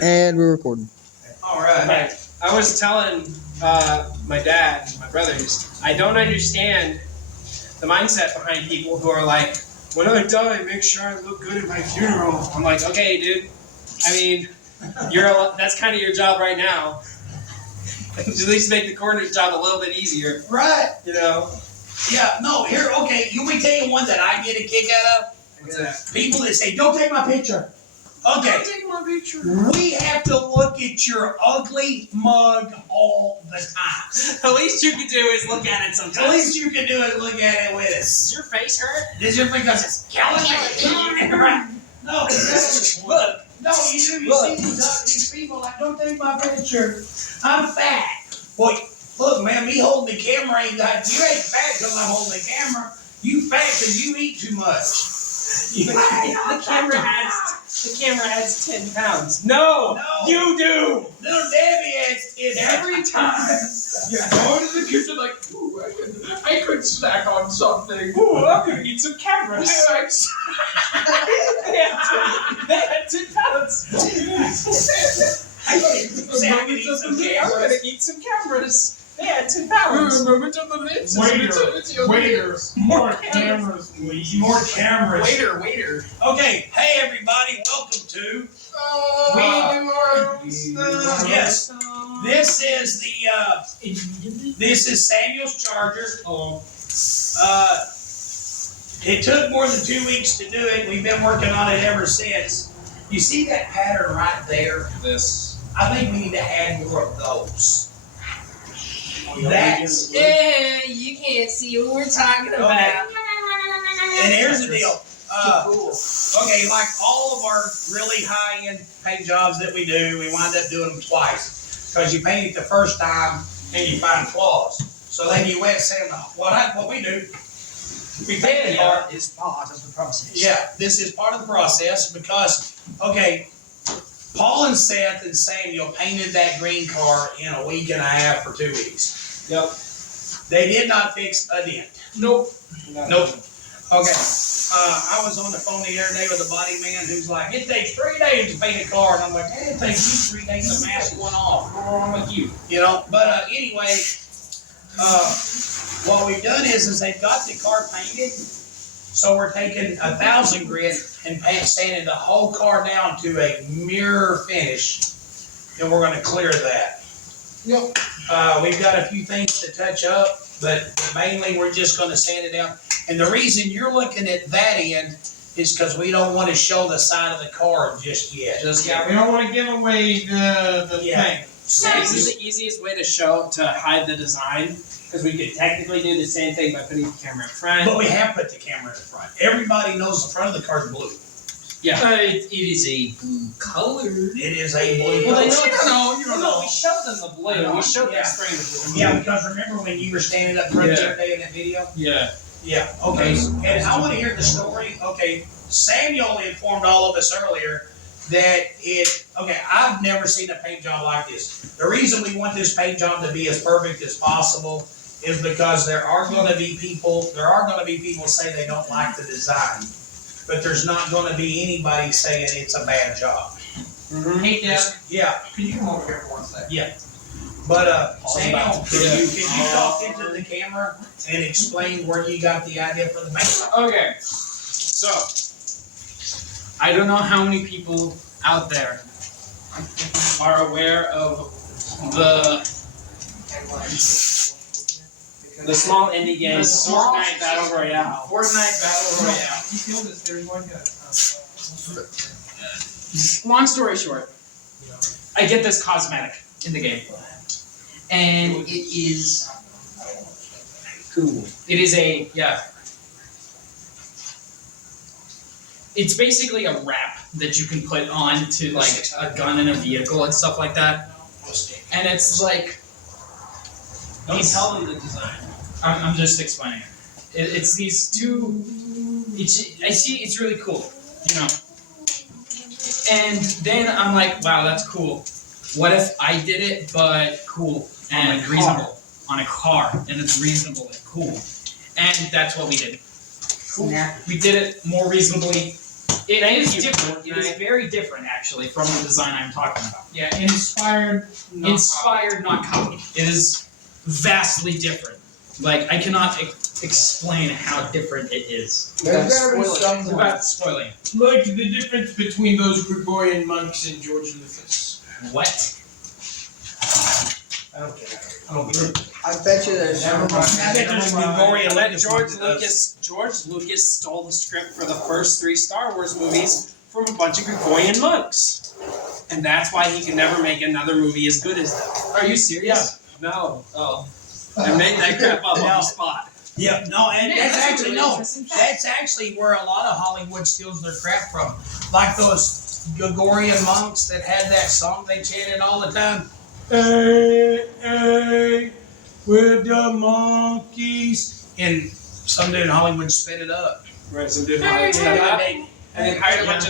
And we're recording. All right. I was telling my dad, my brothers, I don't understand the mindset behind people who are like, when I die, make sure I look good at my funeral. I'm like, okay, dude. I mean, that's kind of your job right now. At least make the coroner's job a little bit easier. Right. You know? Yeah, no, here, okay, you want me to tell you one that I get a kick out of? What's that? People that say, don't take my picture. Okay. Don't take my picture. We have to look at your ugly mug all the time. The least you can do is look at it sometimes. The least you can do is look at it with us. Does your face hurt? Is your because it's killing me. Right. No, look. No, you see these people like, don't take my picture. I'm fat. Well, look, man, me holding the camera ain't got, you ain't fat because I'm holding the camera. You fat because you eat too much. The camera adds 10 pounds. No, you do. Little Debbie is every time. Yeah, going to the kitchen like, ooh, I could snack on something. Ooh, I'm gonna eat some cameras. They had 10 pounds. I'm gonna eat some cameras. They had 10 pounds. Moment on the lips. Waiter. More cameras, please. More cameras. Waiter. Okay, hey everybody, welcome to. Yes. This is Samuel's Charger. It took more than 2 weeks to do it. We've been working on it ever since. You see that pattern right there? This. I think we need to add more of those. Yeah, you can't see what we're talking about. And here's the deal. Okay, like all of our really high-end paint jobs that we do, we wind up doing them twice. Because you paint it the first time and you find flaws. So then you wet sand them. What we do, we paint the car. Is part of the process. Yeah, this is part of the process because, okay, Paul and Seth and Samuel painted that green car in a week and a half or 2 weeks. Yep. They did not fix a dent. Nope. Okay. I was on the phone the other day with a body man who's like, it takes 3 days to paint a car. And I'm like, it takes you 3 days to mask one off. What's wrong with you? You know, but anyway, what we've done is they've got the car painted. So we're taking 1,000 grit and sanding the whole car down to a mirror finish. And we're going to clear that. Yep. We've got a few things to touch up, but mainly we're just going to sand it down. And the reason you're looking at that end is because we don't want to show the side of the car just yet. We don't want to give away the thing. This is the easiest way to hide the design, because we could technically do the same thing by putting the camera in front. But we have put the camera in the front. Everybody knows the front of the car is blue. Yeah. It is a blue color. It is a blue Well, color. you don't know. We showed them the blue. We showed them spraying the blue. Yeah, because remember when you were standing up front the other day in that video? Yeah. Yeah, okay. And I want to hear the story. Okay, Samuel informed all of us earlier that I've never seen a paint job like this. The reason we want this paint job to be as perfect as possible is because there are going to be people say they don't like the design, but there's not going to be anybody saying it's a bad job. Mm-hmm. Hey, Deb. Yeah. Can you come over here for 1 second? Yeah. But Samuel, can you talk into the camera and explain where you got the idea for the paint? Okay. So, I don't know how many people out there are aware of the small indie game, Fortnite Battle Royale. You feel this? There's like a. Long story short, I get this cosmetic in the game. And it is cool. It is it's basically a wrap that you can put on to like a gun in a vehicle and stuff like that. And it's like, Don't tell them the design. I'm just explaining it. It's these two. It's really cool, you know. And then I'm like, wow, that's cool. What if I did it, but cool and reasonable on a car, and it's reasonable and cool? And that's what we did. Cool. We did it more reasonably It Thank is you, different. It is Fortnite. very different, actually, from the design I'm talking about. Yeah, inspired. Not Inspired, not copied. It is vastly different. Like, I cannot explain how different it is. There's gotta be It's something. about spoiling it. like the difference between those Gregorian monks and George Lucas. What? I don't care. I don't care. I bet you there's Never mind. I bet there's Gregorian I bet Lucas. George Lucas stole the script for the first 3 Star Wars movies from a bunch of Gregorian monks. And that's why he can never make another movie as good as them. Are you serious? No. Oh. I made that crap up on No. the spot. Yeah, no, and Yeah, that's that's a actually really no. interesting fact. That's actually where a lot of Hollywood steals their crap from. Like those Gregorian monks that had that song they chanted all the time. Hey, hey, with the monkeys. And some dude in Hollywood sped it up. Right, some dude Hey, hired hey, and then hired a bunch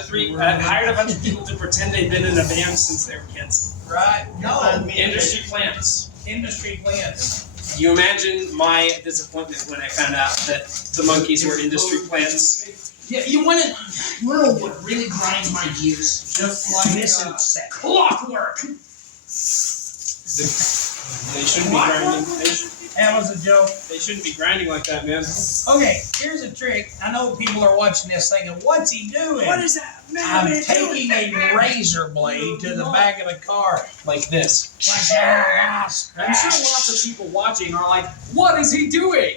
of people to pretend they'd been in a band since they were kids. Right? No. Industry plants. Industry plants. You imagine my disappointment when I found out that the monkeys were industry plants. Yeah, you want to know what really grinds my gears? Just like missing Clockwork! They shouldn't be grinding. That was a joke. They shouldn't be grinding like that, man. Okay, here's a trick. I know people are watching this thinking, what's he doing? What is that? I'm taking a razor blade to the back of the car. Like this. Like, I'm sure lots of people watching are like, what is he doing?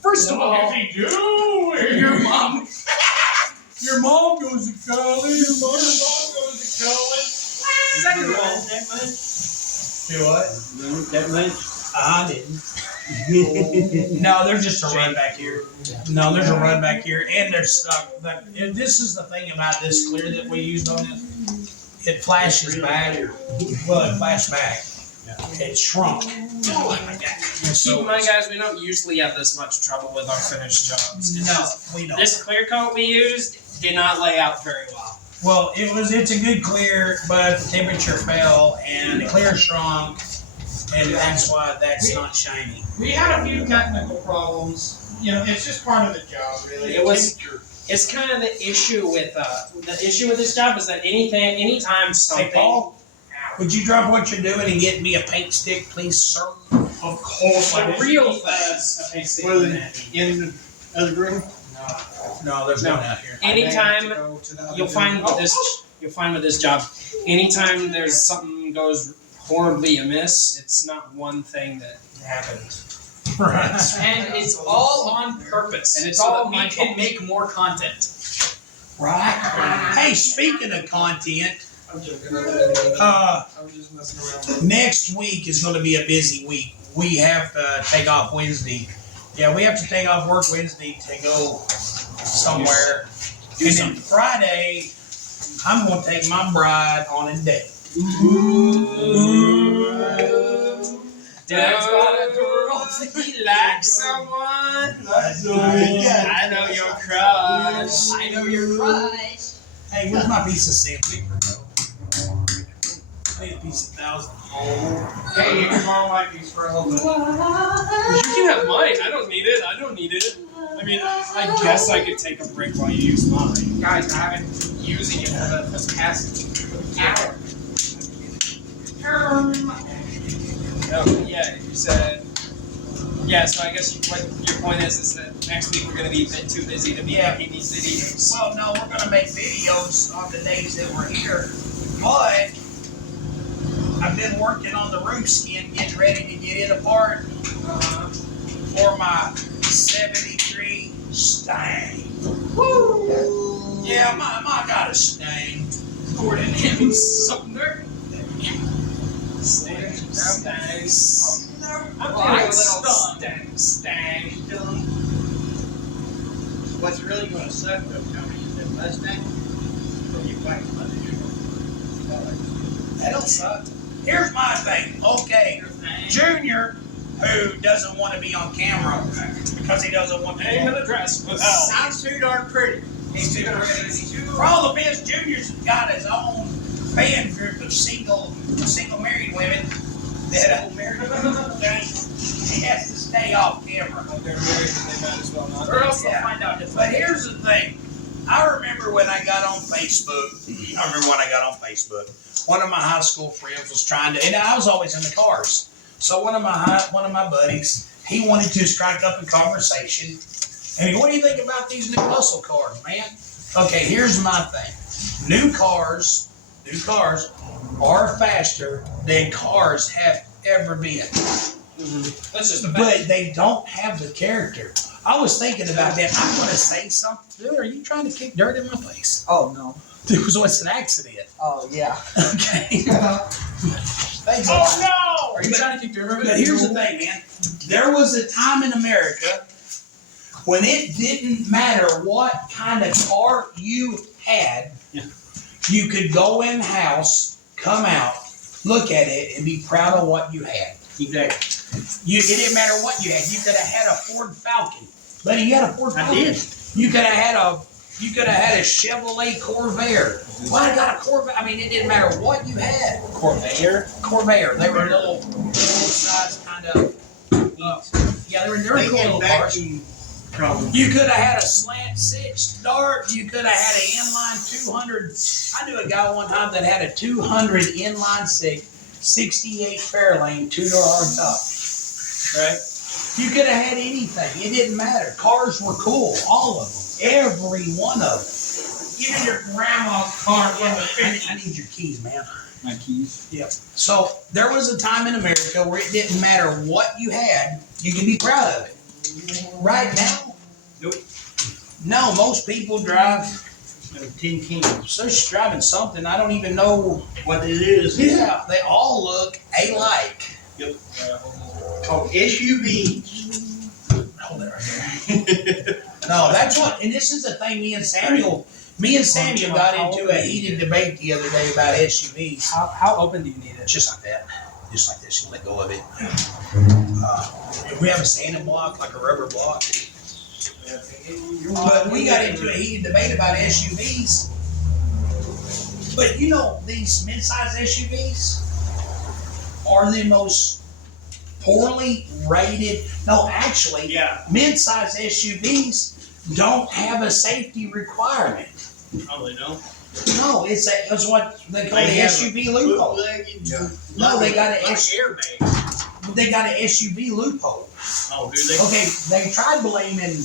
First of all, What is he doing? your mom. your mom goes to college. Your mom goes to college. Second of all, Do what? That much? I didn't. No, there's just a run back here. No, there's a run back here, and there's and this is the thing about this clear that we used on this. It flashes back. Well, it flashed back. It shrunk. Keep in mind, guys, we don't usually have this much trouble with our finished jobs. It's No, just- we don't. This clear coat we used did not lay out very well. Well, it's a good clear, but the temperature fell and the clear shrunk, and that's why that's not shiny. We had a few technical problems. You know, it's just part of the job, really. It was- It's kind of the issue with this job is that anytime Hey, something. Paul, would you drop what you're doing and get me a paint stick, please, sir? Of course, The real thing. in the other room. No, there's No. none out here. Anytime you'll find with this job, anytime there's something goes horribly amiss, it's not one thing that happened. Right. and it's all on purpose. And it's so all that my we can fault. make more content. Right. Hey, speaking of content, I'm joking. I was just messing around. next week is going to be a busy week. We have to take off Wednesday. Yeah, we have to take off work Wednesday to go somewhere. And then Friday, I'm going to take my bride on a date. Dad's got a girl. He likes someone. I know your crush. I know your crush. Hey, where's my piece of sandpaper, though? I need a piece of 1,000. Hey, you can borrow my piece for a little bit. You can have mine. I don't need it. I mean, I guess I could take a break while you use mine. Guys, I haven't been using it for the past hour. Oh, yeah, you said. Yeah, so I guess what your point is that next week we're going to be a bit too busy to be making these videos. Well, no, we're going to make videos on the days that we're here, but I've been working on the roof skin, getting ready to get it apart for my 73 Stang. Woo! Yeah, my got a Stang. Gordon and Sumner. Stangs. I'm Well, feeling a I'm little stunned. stang. What's really going to suck though, Tony, is that Mustang when you fight That'll suck. Here's my thing. Okay, Junior, who doesn't want to be on camera because he doesn't want to. Name of the dress was Sounds too darn pretty. He's too pretty. For all of his, Junior's got his own fan group of single married women that he has to stay off camera. They're married and they might as well not. Or else they'll Yeah. find out his But here's the thing. I remember when I got on Facebook. One of my high school friends was trying to, and I was always in the cars. So one of my buddies, he wanted to strike up a conversation. I mean, what do you think about these new muscle cars, man? Okay, here's my thing. New cars are faster than cars have ever been. That's just a fact. But they don't have the character. I was thinking about that. I'm going to say something. Dude, are you trying to kick dirt in my face? Oh no. Dude, so it's an accident. Oh yeah. Okay. Thanks. Oh no! Are you trying to kick dirt? But here's the thing, man. There was a time in America when it didn't matter what kind of car you had. Yeah. You could go in the house, come out, look at it, and be proud of what you had. Exactly. It didn't matter what you had. You could have had a Ford Falcon. Buddy, you had a Ford Falcon. I did. You could have had a Chevrolet Corvair. Well, I got a Corvair. I mean, it didn't matter what you had. Corvair. They were little size kind of. Yeah, they were They cool had little cars. vacuum problems. You could have had a slant six dart. You could have had an inline 200. I knew a guy one time that had a 200 inline six, 68 Fairlane, 2-door hardtop. Right? You could have had anything. It didn't matter. Cars were cool. All of them. Every one of them. Even your grandma's car was a I need your keys, man. My keys. Yep. So there was a time in America where it didn't matter what you had, you could be proud of it. Right now, Nope. no, most people drive. Tin cans. They're just driving something. I don't even know. What it is. Yeah, they all look alike. Called SUVs. Hold it right there. No, that's what. And this is the thing. Me and Samuel got into a heated debate the other day about SUVs. How open do you need it? Just like that. Just like this. You let go of it. If we have a sanding block, like a rubber block. But we got into a heated debate about SUVs. But you know, these mid-size SUVs are the most poorly rated. No, actually, Yeah. mid-size SUVs don't have a safety requirement. Probably no. No, it's what they call the They have SUV loophole. No, they got an airbag. SUV loophole. Oh, do they? Okay, they tried blaming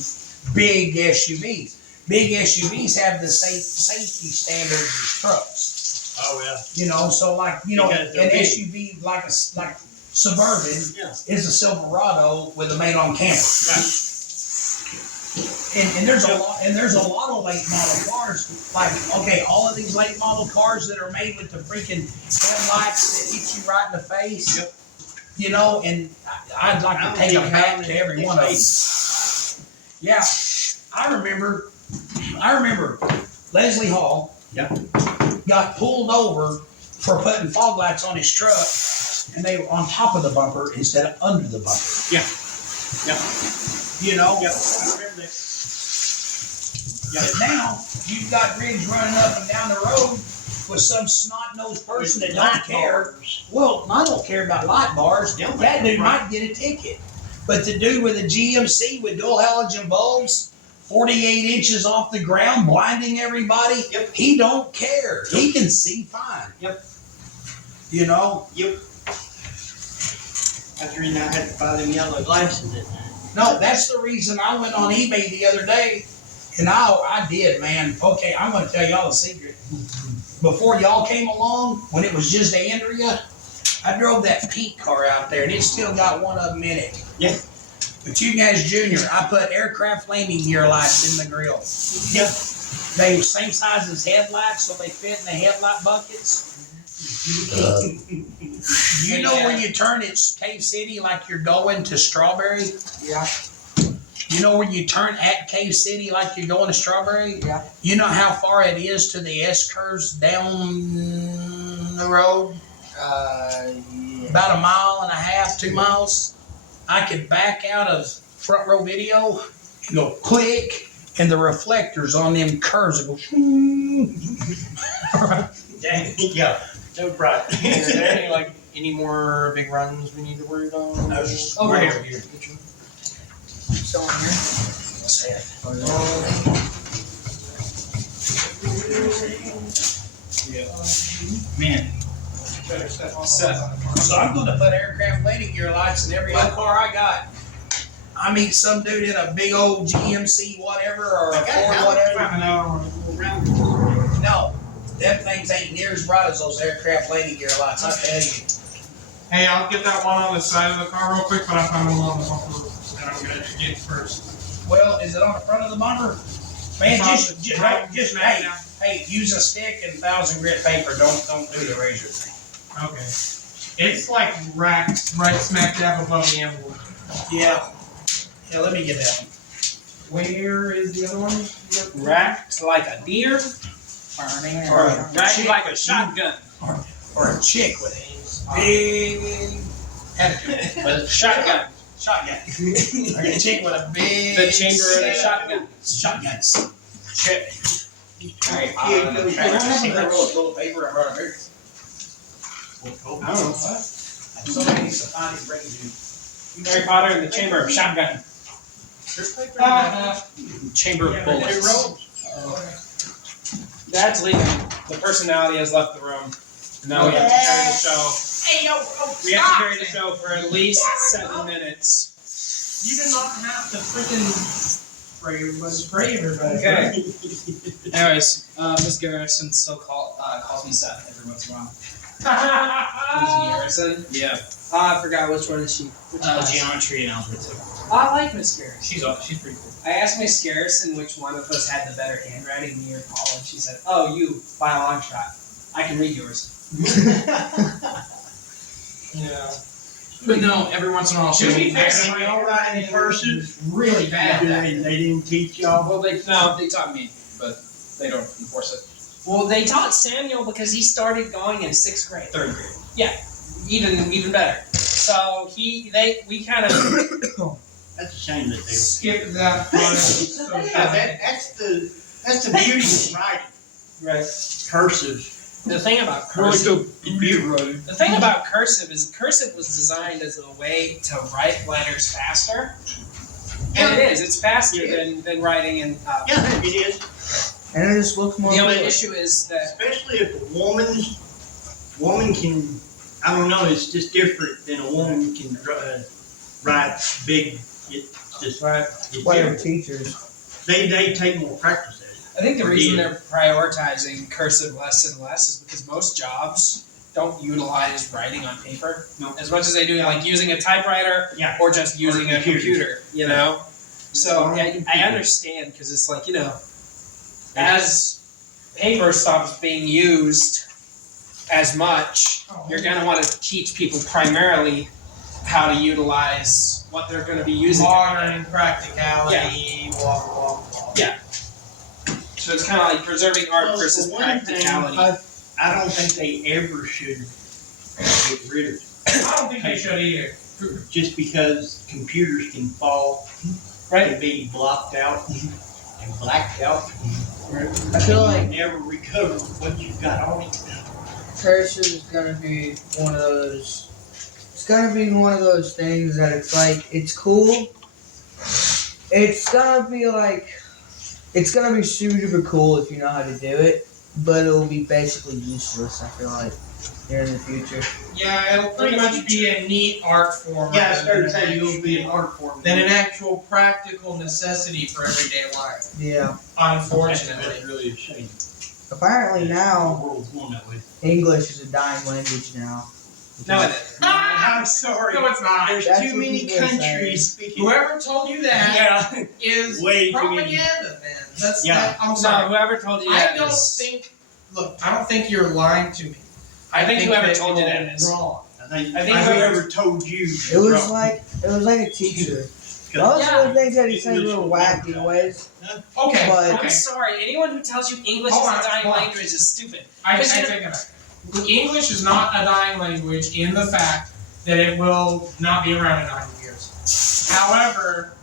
big SUVs. Big SUVs have the safety standards as trucks. Oh yeah. You know, so like Because they're an big. SUV like Suburban Yeah. is a Silverado with a made-on camper. Right. And there's a lot of late model cars. Like, okay, all of these late model cars that are made with the freaking headlights that hit you right in the face. Yep. You know, and I'd like to take them back to every one of them. Yeah, I remember Leslie Hall. Yeah. Got pulled over for putting fog lights on his truck, and they were on top of the bumper instead of under the bumper. Yeah. Yeah. You know. Yep. I remember that. But now you've got rigs running up and down the road with some snot-nosed person that don't care. Well, I don't care about light bars. Yeah. That dude might get a ticket. But the dude with a GMC with dual halogen bulbs, 48 inches off the ground, blinding everybody, Yep. he don't care. He can see fine. Yep. You know? Yep. That's the reason I had to buy them yellow glasses. No, that's the reason I went on eBay the other day. And I did, man. Okay, I'm going to tell y'all a secret. Before y'all came along, when it was just Andrea, I drove that pink car out there, and it still got one of them in it. Yeah. But you guys, Junior, I put aircraft landing gear lights in the grill. Yep. They were same size as headlights, so they fit in the headlight buckets. You know when you turn at Cave City like you're going to Strawberry? Yeah. You know when you turn at Cave City like you're going to Strawberry? Yeah. You know how far it is to the S-curves down the road? Yeah. About 1.5 miles, 2 miles. I could back out of front row video and go click, and the reflectors on them curves will go. Dang. Yeah. No problem. Is there any more big runs we need to worry about? I was just Oh, right no. over here. Still on here? Say it. Man. So I'm gonna put aircraft landing gear lights in every old car I got. I meet some dude in a big old GMC whatever or a Ford whatever. No, them things ain't near as bright as those aircraft landing gear lights, I tell you. Hey, I'll get that one on the side of the car real quick, but I found one on the bumper that I'm gonna get first. Well, is it on the front of the bumper? Man, just right hey, now. hey, use a stick and 1,000 grit paper. Don't do the razor thing. Okay. It's like right smack dab above the envelope. Yeah. Yeah, let me get that one. Where is the other one? Racked like a deer, or racked like a shotgun. Or a chick with a big attitude. With a shotgun. Shotgun. Or a chick with a big The chamber of a shotgun. Shotguns. Chick. Hey, I don't have a roll of toilet paper. I brought a beer. I don't know. Somebody needs to find his breaking Harry Potter and the chamber of shotgun. Chamber of bullets. Dad's leaving. The personality has left the room. And now we have to carry the show. Hey, yo, We have to carry the show for at least 7 minutes. You do not have to freaking spray everybody. Okay. Anyways, Miss Garrison still calls me Seth every once in a while. Who's Garrison? Yeah. I forgot which one is she. Geometry and algebra too. I like Miss Garrison. She's pretty cool. I asked Miss Garrison which one of us had the better handwriting, me or Paul, and she said, "Oh, you, by a long shot. I can read yours." Yeah. But no, every once in a while Should she'll we fix it? Y'all writing in cursive? really bad. They didn't teach y'all? Well, they taught me, but they don't enforce it. Well, they taught Samuel because he started going in 6th grade. 3rd grade. Even better. So we kind of That's a shame that they. Skip that part. So That's the beauty of writing. right. Cursive. The thing about cursive. Beauty. The thing about cursive is cursive was designed as a way to write letters faster. And it is. It's faster than writing in. Yeah, it is. And it just looks more The only good. issue is that Especially if a woman can, I don't know, it's just different than a woman can write big. It's just it's Why are different. teachers? They take more practice at it. I think the Or reason did. they're prioritizing cursive less and less is because most jobs don't utilize writing on paper No. as much as they do like using a typewriter Yeah. or just using a computer. computer, you know? So I understand because it's like, as paper stops being used as much, you're going to want to teach people primarily how to utilize what they're going to be using. Modern practicality, blah, blah, blah. Yeah. So it's kind of like preserving art Well, versus for one thing, practicality. I don't think they ever should get rid of it. I don't think they should either. Just because computers can fall, can be blocked out and blacked out. I feel like Never recover what you've got on it. cursive is gonna be one of those. It's gonna be one of those things that it's like it's cool. It's gonna be like it's gonna be super cool if you know how to do it, but it'll be basically useless. I feel like here in the future. Yeah, it'll pretty much be a neat art form. Yeah, I rather started than saying an you'll be an actual- art form. than an actual practical necessity for everyday life. Yeah. Unfortunately. That's really a shame. Apparently The now world's going that way. English is a dying language now. No, it isn't. I'm sorry. No, it's not. There's That's too what many people are saying. countries speaking. Whoever told you that Yeah. is Way too many. propaganda, man. That's Yeah. I'm No, sorry. whoever told you I that don't is- think. Look, I don't think you're lying to me. I think whoever that told you you're that is. wrong. I think whoever- whoever told you. It was wrong. like a teacher. Yeah. Most of the things that he said were whack anyways. Okay. But- I'm sorry. Anyone who tells you English Hold is on, a dying hold on. language is stupid. I Because take you- it back. English is not a dying language in the fact that it will not be around in 100 years. However,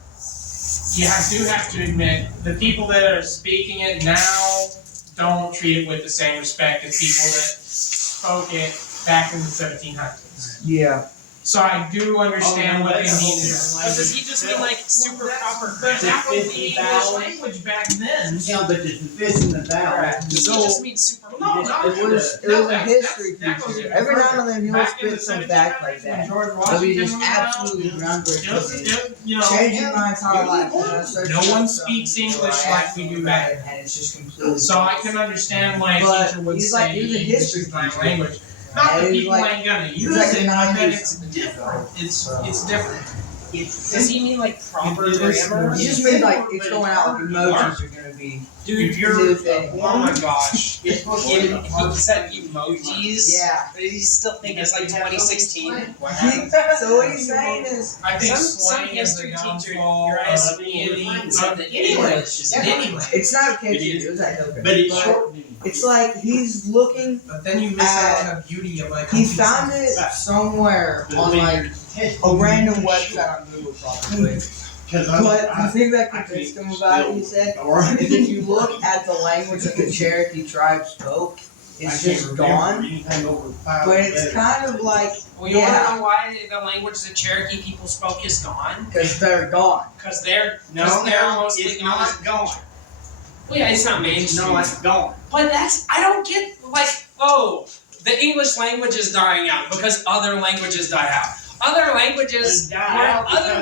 you do have to admit the people that are speaking it now don't treat it with the same respect as people that spoke it back in the 1700s. Yeah. So I do understand what they that's mean. whole But does he just mean like super proper But that was the Fifty English vowels. language back then. Yeah, but there's the fifth and the vowel. Does he just mean super No, proper? no, It was no, a that's- history that goes teacher. even Every now further. and then he'll Back in spit the some 1700s back like when that. George It'll be Washington just was around, absolutely groundbreaking. you know, Changing my entire life. And I searched no one up something speaks where English I like we do absolutely back read it, and it's just completely. so I can understand why a But teacher would he's say like- he was a English history is my teacher. language. Not And that he's people like- ain't gonna he's use like it, the but that 90s. it's different. It's different. Does he mean like proper It is- grammar? It just means like it's going out like emojis are gonna be. Dude, If you're new thing. oh my gosh. He said emojis. Yeah. But you still think it's like 2016? So what he's saying is, I think Some slang is the history teacher, downfall your of ISBN said that anyway. English is Anyway, it's not a kid teacher. It was that Hilker. But it's short. It's like he's looking. but then you miss out on the beauty of like. He found it somewhere on like a random website on Google probably. But But the thing that convinced him about it, he said, is if you look at the language that the Cherokee tribe spoke, it's just gone. But it's kind of like, Well, you yeah, wanna know why the language the Cherokee people spoke is gone? because they're gone. Because they're No, mostly it's not gone. Well, yeah, it's not mainstream. No, it's gone. But I don't get, like, oh, the English language is dying out because other languages die out. Other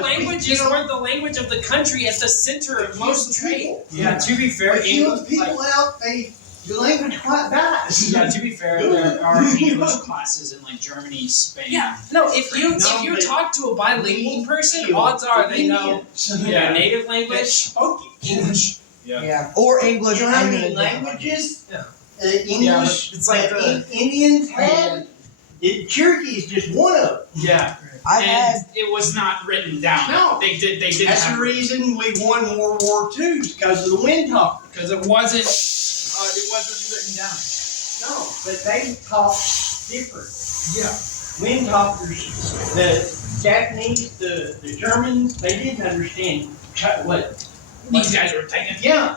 languages, weren't the language of the country at the center of most trade. Yeah, to be fair, If you English, people out, the language quite dies. Yeah, to be fair, there are English classes in like Germany, Spain. Yeah, no, if you but talk to a bilingual person, odds are they know their native language. English. Yeah. Or English. You know how and many then a different languages Yeah. English it's like that Indians had? Cherokee is just one of them. Yeah, I had. and it was not written down. No. They didn't That's have the reason we won World War II, because of the wind talkers. because it wasn't written down. No, but they talk different. Yeah. Wind talkers, the Japanese, the Germans, they didn't understand what. These guys were taking. Yeah,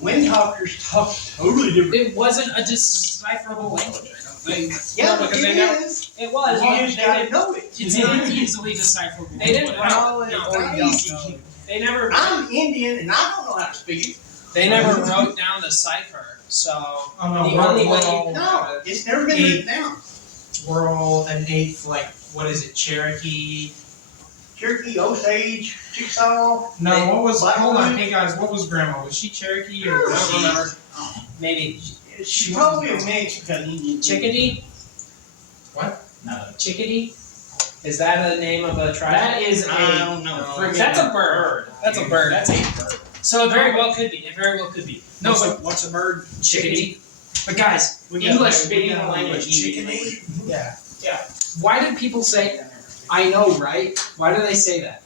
wind talkers talk totally different. It wasn't a decipherable language. I don't think. Yeah, because it they never. is. It was. You just gotta know it. It's not easily decipherable. They didn't Know it No, or not you don't easy. know it. They never. I'm Indian and I don't know how to speak it. They never wrote down the cipher. So Oh no, The only way- No, it's never been written down. we're all innate, like, what is it, Cherokee? Cherokee, Osage, Chickasaw. No, what was, Black hold on, Wood? hey guys, what was Grandma? Was she Cherokee or was she? remember. maybe She's probably a mix because Indian. chickadee. What? No. Chickadee. Is that a name of a tribe? That is I a. don't know. That's a bird. That's a bird. That's a bird. So it very well could be. It very well could be. No, but What's a bird? Chickadee. but guys, We got- English we being got a language. Chickadee? Yeah. Why do people say, I know, right? Why do they say that?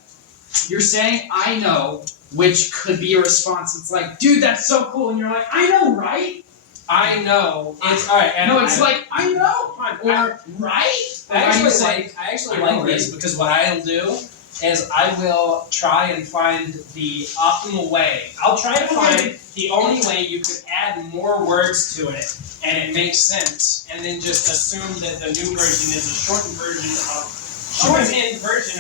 You're saying, I know, which could be a response. It's like, dude, that's so cool. And you're like, I know, right? I know. It's all right. And No, it's like, I know. Or, right? I Why do you actually say, like. I actually I know, like this because what I'll do is I will try and find the optimal way. I'll try to find the only way you could add more words to it and it makes sense, and then just assume that the new version is a shortened version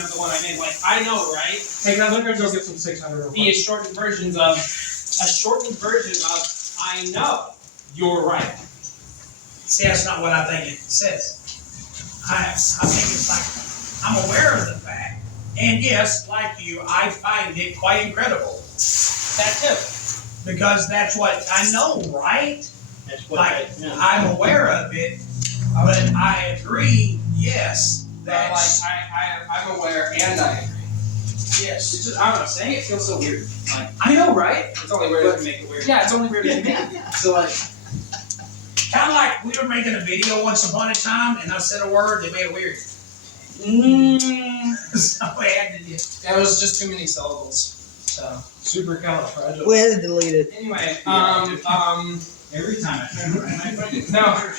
of the one I made. Like I know, right? Hey guys, I'm gonna go get some 600 real Be a quick. shortened version of I know. You're right. See, that's not what I think it says. I think it's like, I'm aware of the fact, and yes, like you, I find it quite incredible. That too. Because that's what I know, right? That's what Like, they, no. I'm aware of it, but I agree, yes, But like that's, I'm aware and I agree. yes. it's just, I don't know, saying it feels so weird. Like, I know, right? It's only weird if you make it weird. Yeah, it's only weird to me. So like, Kind of like we were making a video once upon a time, and I said a word, they made it weird. So I had to just. It was just too many syllables. So Super califragilistic. We had to delete it. anyway, every time I try to write my budget. no.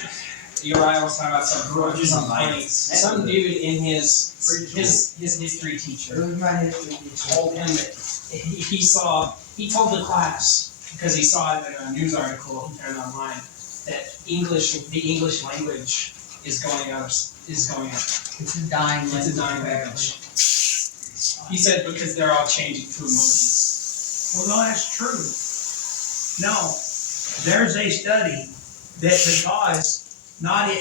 Uriah was talking about some dude in his history It teacher was my history teacher. told him that he told the class because he saw it in a news article he found online that the English language is going out. It's a dying language. It's a dying language. He said because they're all changing to emojis. Well, no, that's true. No, there's a study that because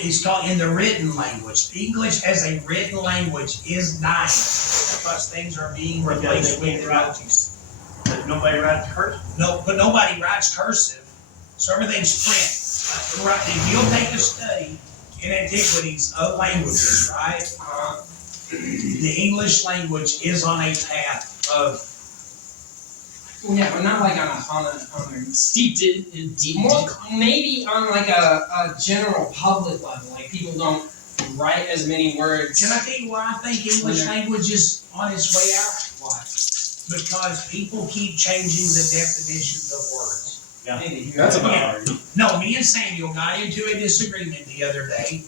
it's called in the written language. English as a written language is dying because things are being replaced with emojis. But nobody writes cursive. No, but nobody writes cursive, so everything's print. Right? If you'll take a study in antiquities of languages, right? The English language is on a path of. Well, yeah, but not like on a Steeped in deep. more maybe on like a general public level. Like people don't write as many words. Can I tell you why I think English language is on its way out? Why? Because people keep changing the definitions of words. Maybe. That's a Yeah. bad argument. No, me and Samuel got into a disagreement the other day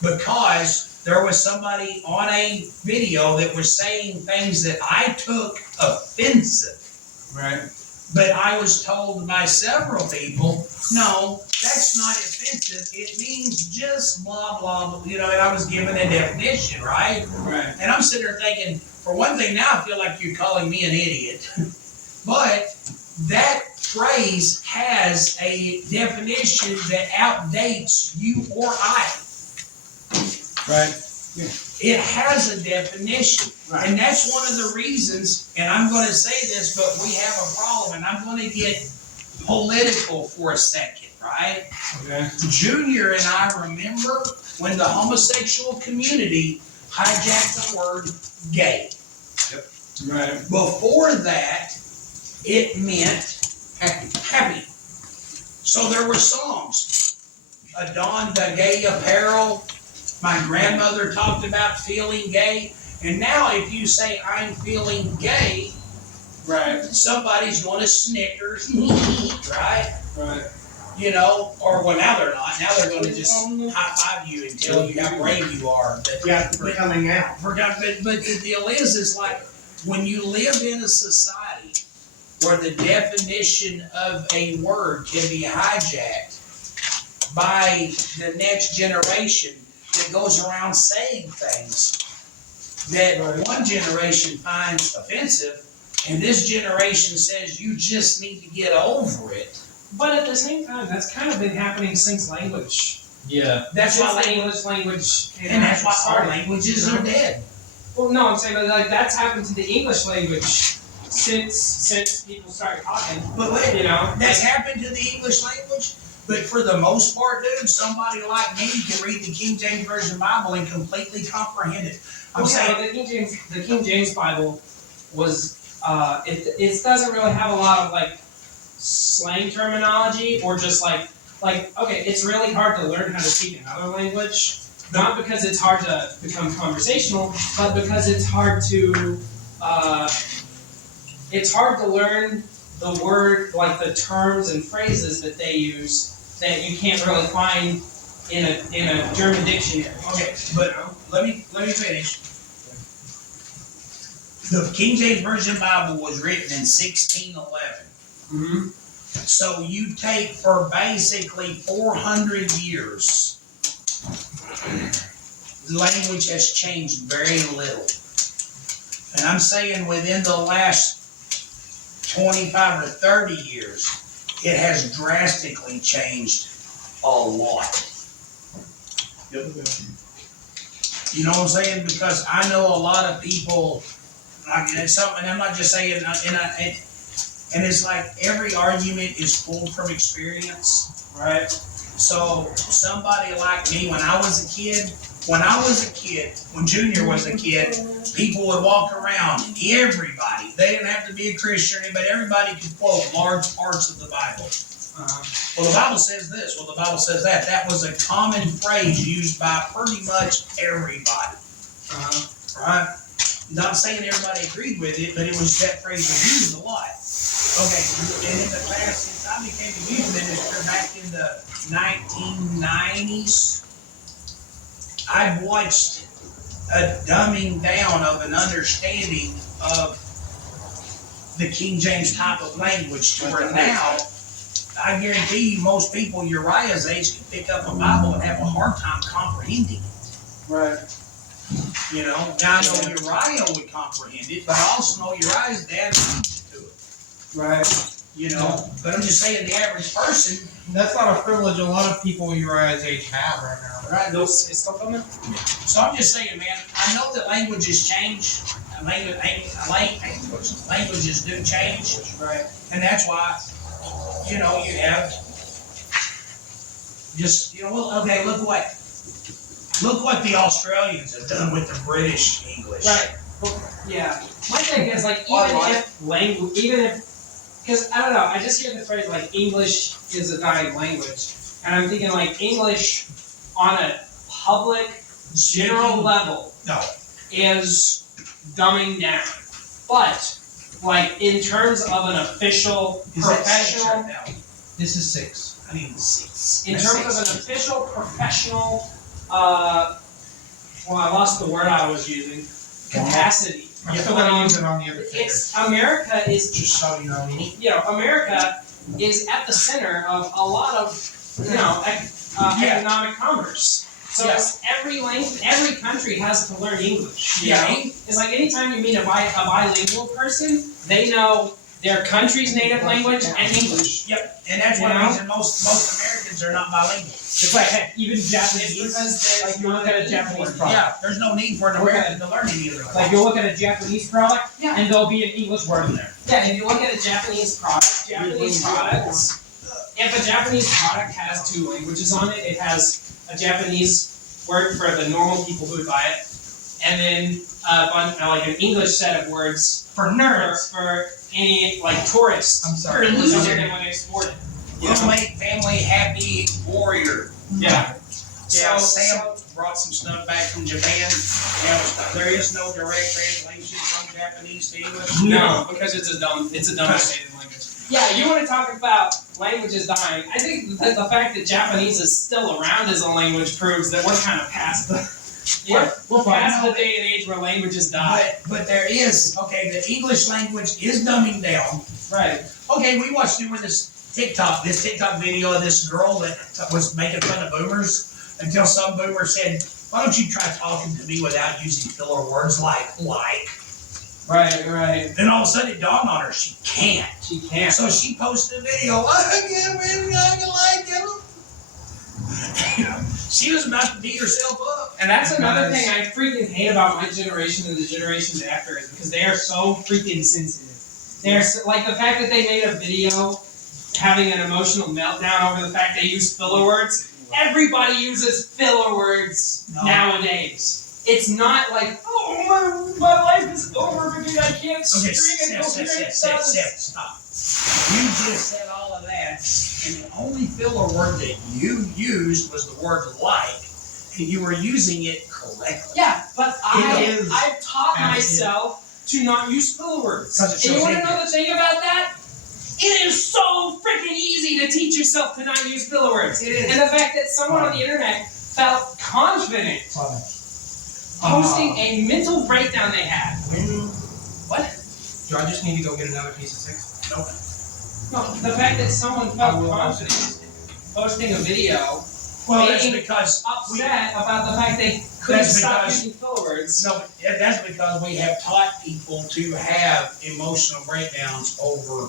because there was somebody on a video that was saying things that I took offensive. Right. But I was told by several people, no, that's not offensive. It means just blah, blah, blah. And I was given a definition, right? Right. And I'm sitting there thinking, for one thing, now I feel like you're calling me an idiot. But that phrase has a definition that outdates you or I. Right. It has a definition. Right. And that's one of the reasons, and I'm going to say this, but we have a problem, and I'm going to get political for a second, right? Okay. Junior and I remember when the homosexual community hijacked the word gay. Right. Before that, it meant happy. So there were songs. Adon the gay apparel. My grandmother talked about feeling gay. And now if you say, I'm feeling gay, Right. somebody's going to snicker, right? Right. Or well, now they're not. Now they're going to just high-five you and tell you how brave you are. Yeah, for coming out. But the deal is like, when you live in a society where the definition of a word can be hijacked by the next generation that goes around saying things that one generation finds offensive, and this generation says you just need to get over it. But at the same time, that's kind of been happening since language. Yeah. That's Since why the English language came and out, that's why our started, languages you know? are dead. Well, no, I'm saying that that's happened to the English language since people started talking. But wait, That's that's happened to the English language. But for the most part, dude, somebody like me can read the King James Version Bible and completely comprehend it. I'm saying, the King James Bible was it doesn't really have a lot of like slang terminology or just like okay, it's really hard to learn how to speak another language. Not because it's hard to become conversational, but because it's hard to learn the word, like the terms and phrases that they use that you can't really find in a German dictionary. okay, but let me finish. The King James Version Bible was written in 1611. Mm-hmm. So you take for basically 400 years, the language has changed very little. And I'm saying within the last 25 or 30 years, it has drastically changed a lot. You know what I'm saying? Because I know a lot of people, it's something, I'm not just saying, and it's like every argument is pulled from experience, right? So somebody like me, when I was a kid, when Junior was a kid, people would walk around, everybody, they didn't have to be a Christian, but everybody could quote large parts of the Bible. Well, the Bible says this, well, the Bible says that. That was a common phrase used by pretty much everybody, right? Not saying everybody agreed with it, but it was, that phrase was used a lot. Okay, and in the past, since I became a youth minister back in the 1990s, I've watched a dumbing down of an understanding of the King James type of language to where now I guarantee you, most people Uriah's age can pick up a Bible and have a hard time comprehending it. Right. You know, now I know Uriah would comprehend it, but I also know Uriah's dad teaches to it. Right. You know, but I'm just saying the average person. That's not a privilege a lot of people Uriah's age have right now. Right. Those is still coming? So I'm just saying, man, I know that languages change. Languages do change. Right. And that's why, you know, you have just, you know, well, okay, look what the Australians have done with the British English. Right. Yeah. My thing is like even if because I don't know, I just hear the phrase like English is a dying language, and I'm thinking like English on a public general level No. is dumbing down, but like in terms of an official Is that six professional, or no? This is 6. I mean six. in That's terms of six. an official professional, well, I lost the word I was using, capacity. I'm still gonna use it on the other finger. It's America is Just so you know. America is at the center of a lot of economic commerce. So Yeah. it's every country has to learn English. You Yeah. know? It's like anytime you meet a bilingual person, they know their country's native language and English. Yep, and that's one You know? reason most Americans are not bilingual. It's like heck, even Japanese. It's because like there's you look at a Japanese product. Yeah, there's no need for an American to learn any other Like language. you'll look at a Japanese product, Yeah. and there'll be an English word in there. Yeah, if you look at a Japanese products, if a Japanese product has 2 languages on it, it has a Japanese word for the normal people who would buy it, and then like an English set of words For nerds. for any like tourists. I'm sorry. You're a So loser. then when they export it. Roommate, family, happy, warrior. Yeah. Yeah, So- Sam brought some stuff back from Japan. There is no direct translation from Japanese to English. No, because it's a dominated language. Yeah, you want to talk about languages dying. I think that the fact that Japanese is still around as a language proves that we're kind of past the we're past the day and age where languages die. But there is, okay, the English language is dumbing down. Right. Okay, we watched this TikTok video of this girl that was making fun of boomers until some boomer said, "Why don't you try talking to me without using filler words like?" Right. Then all of a sudden it dawned on her, she can't. She can't. So she posted a video, I can't really like it. She was about to beat herself up. And that's another thing I freaking hate about my generation and the generations after is because they are so freaking sensitive. They're like the fact that they made a video having an emotional meltdown over the fact they use filler words. Everybody uses filler words nowadays. It's not like, oh, my life is over because I can't Okay, string a coherent sentence. stop. You just said all of that, and the only filler word that you used was the word like, and you were using it correctly. Yeah, but is I've taught as myself to not use filler words. 'Cause it And you shows want to know the ignorance. thing about that? It is so freaking easy to teach yourself to not use filler words. It is. And the fact that someone on the internet felt confident posting a mental breakdown they had. What? Do I just need to go get another piece of 6? No, the fact that someone I felt will confident posting a video Well, that's being because upset about the fact they couldn't That's stop because- using filler words. no, that's because we have taught people to have emotional breakdowns over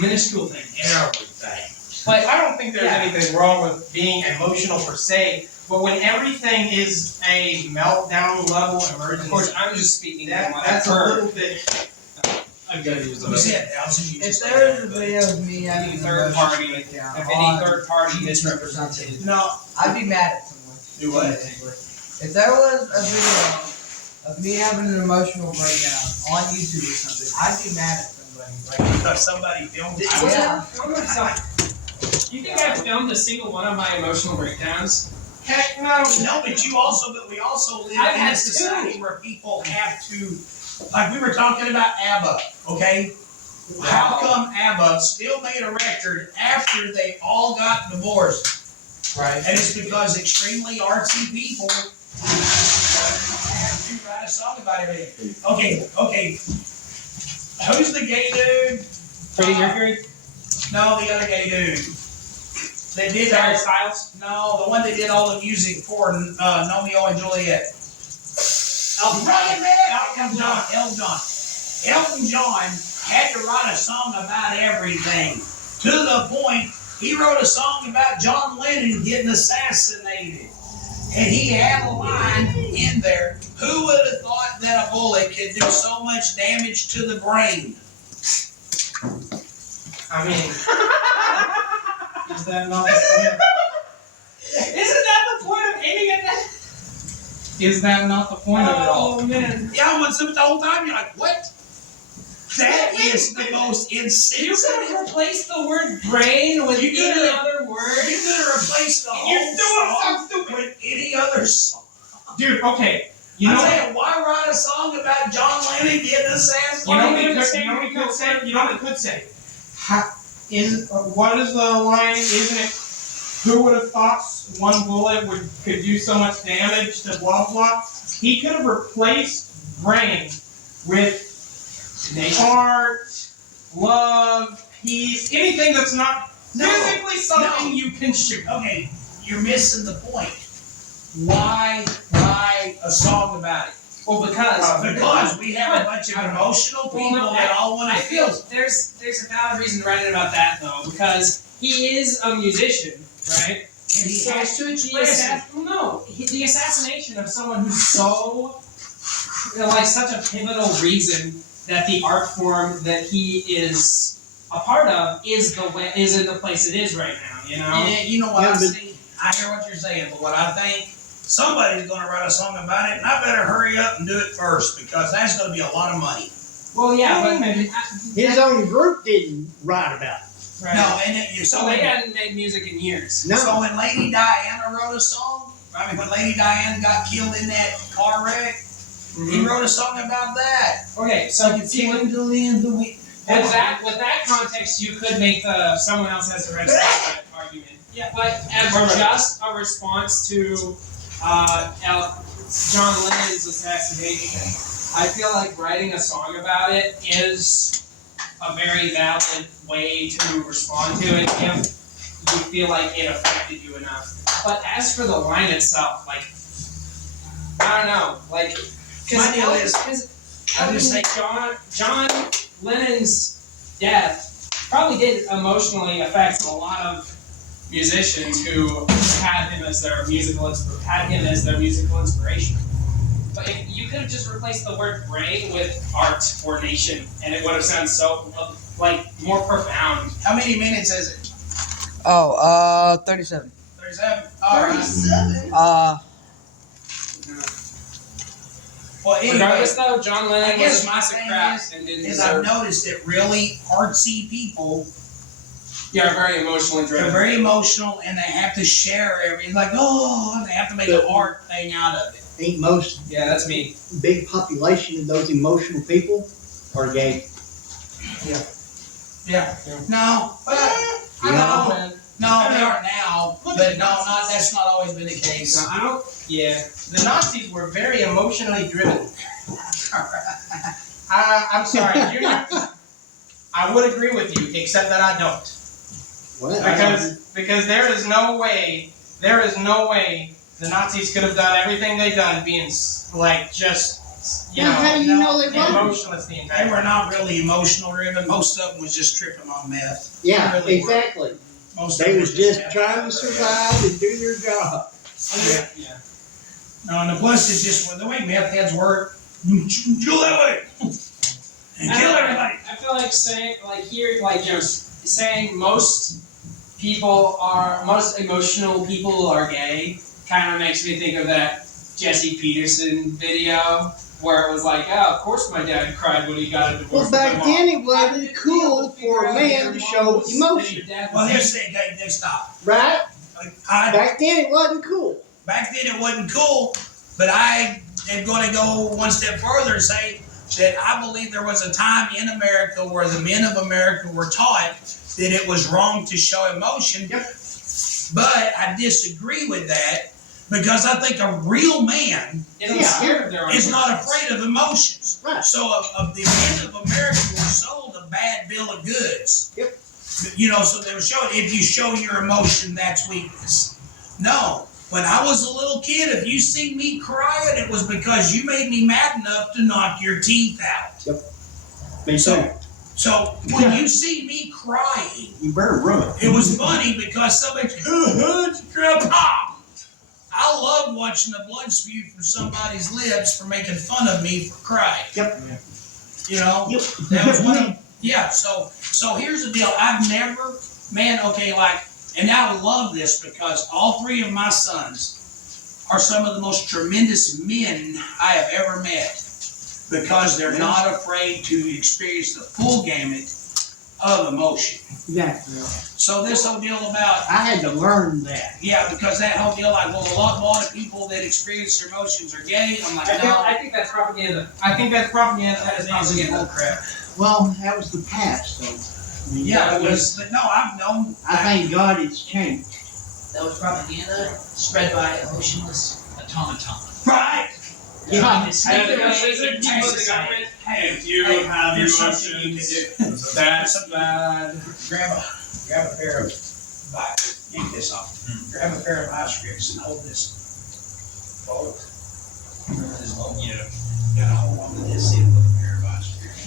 Minuscule things. everything. But I don't think there's Yeah. anything wrong with being emotional per se, but when everything is a meltdown level emergency, Of course, I'm just speaking from what I've that's a heard. little bit. I've got to use You said, Allison, you If just there is a video of me having Any an third emotional party, breakdown if any on third party YouTube or misrepresented. something, No, I'd be mad at someone. do what? If there was a video of me having an emotional breakdown on YouTube or something, I'd be mad at somebody. Like, Because somebody filmed it. yeah. You think I've filmed a single one of my emotional breakdowns? Heck no. No, but we also live I've in had a society where people have to, like we were talking about ABBA, okay? How come ABBA still made a record after they all got divorced? Right. And it's because extremely artsy people have to write a song about everything. Okay. Who's the gay dude? Freddie Mercury? No, the other gay dude. They did Harry all, Styles? no, the one that did all the music for Romeo and Juliet. Elton John. Elton John had to write a song about everything. To the point, he wrote a song about John Lennon getting assassinated. And he had a line in there, who would have thought that a bullet could do so much damage to the brain? I mean, is that not the point? Isn't that the point of aiming at that? Is that not the point of it all? Oh, man. Yeah, when the whole time you're like, what? That is the most You insensitive. could have replaced the word brain with You any could've- other word. You could have replaced the You're whole doing song something with any other song. Dude, okay. You I'm know, saying, why write a song about John Lennon getting assassinated? you know what we could say? You know what we could say? What is the line? Isn't it? Who would have thought one bullet could do so much damage to blah blah? He could have replaced brain with heart, love, peace, anything that's not physically something you can shoot. Okay, you're missing the point. Why write a song about it? Well, Because we have a bunch of emotional people that all want I to feel feel. there's a valid reason to write it about that though, because he is a musician, right? And he So has to the express it. the assassination of someone who's so, like, such a pivotal reason that the art form that he is a part of is in the place it is right now. You know. Yeah, you know what Yeah, I but- see? I hear what you're saying, but what I think, somebody's going to write a song about it, and I better hurry up and do it first, because that's going to be a lot of money. Well, yeah, but His own group didn't write about it. right. No, and it, So they hadn't made music in years. So No. when Lady Diana wrote a song, when Lady Diana got killed in that car wreck, he wrote a song about that. Okay, so see, with that context, you could make the someone else has the right to say that argument. Yeah, but as just a response to John Lennon's assassination, I feel like writing a song about it is a very valid way to respond to it if you feel like it affected you enough. But as for the line itself, like, I don't know, like, My deal is, I just think John Lennon's death probably did emotionally affect a lot of musicians who had him as their musical inspiration. But if you could have just replaced the word brain with art or nation, and it would have sounded so more profound. how many minutes is it? 37. 37? Alright. Well, anyway, Regardless, though, John I Lennon guess was a my piece of thing crap and didn't is I've deserve. noticed that really artsy people, Yeah, very emotionally they're driven. very emotional, and they have to share everything. Like, oh, and they have to make an art thing out of it. Ain't most Yeah, that's me. big population of those emotional people are gay. Yeah. No, but I know, man. No, they aren't now. But no, that's not always been the case. No, I don't. Yeah. The Nazis were very emotionally driven. I'm sorry, Junior. I would agree with you, except that I don't. What? Because there is no way the Nazis could have done everything they done being like just How do you know they weren't? emotionless the entire They were time. not really emotional driven. Most of them was just tripping on meth. Yeah, Really were. exactly. Most of They them was were just meth. trying to survive and do their job. Yeah. No, and the plus is just the way meth heads work. Kill that way. And kill everybody. I feel like saying saying most emotional people are gay kind of makes me think of that Jesse Peterson video where it was like, oh, of course my dad cried when he got a divorce. Well, with back my mom. then it wasn't cool for a man to show emotion, Well, here's the thing. They stop. right? Back Back then it wasn't cool. then it wasn't cool, but I am going to go one step further and say that I believe there was a time in America where the men of America were taught that it was wrong to show emotion. Yep. But I disagree with that because I think a real man Isn't scared of their own is not emotions. afraid of emotions. Right. So the men of America were sold a bad bill of goods. Yep. So they were showing if you show your emotion, that's weakness. No. When I was a little kid, if you see me crying, it was because you made me mad enough to knock your teeth out. Me too. So when you see me crying, You better run. it was funny because somebody's, Grandpa. I love watching the blood spew from somebody's lips for making fun of me for crying. Yep. Yep. That was one of, yeah, so here's the deal. I've never, and I love this because all three of my sons are some of the most tremendous men I have ever met because they're not afraid to experience the full gamut of emotion. Exactly. So this whole deal about, I had to learn that. yeah, because that whole deal like, well, a lot of people that experience their emotions are gay. I'm like, no. I think that's propaganda. I think that's propaganda. That is bull crap. Well, that was the past, though. I mean, Yeah, that it was, but no, I've known. I thank God it's changed. That was propaganda spread by emotionless automaton. Right. Yeah. If you Hey, have here's something you emotions, can do. that's bad. Grab a pair of, yank this off. Grab a pair of ice grips and hold this. Hold. Yeah. Gotta hold on to this end with a pair of ice grips.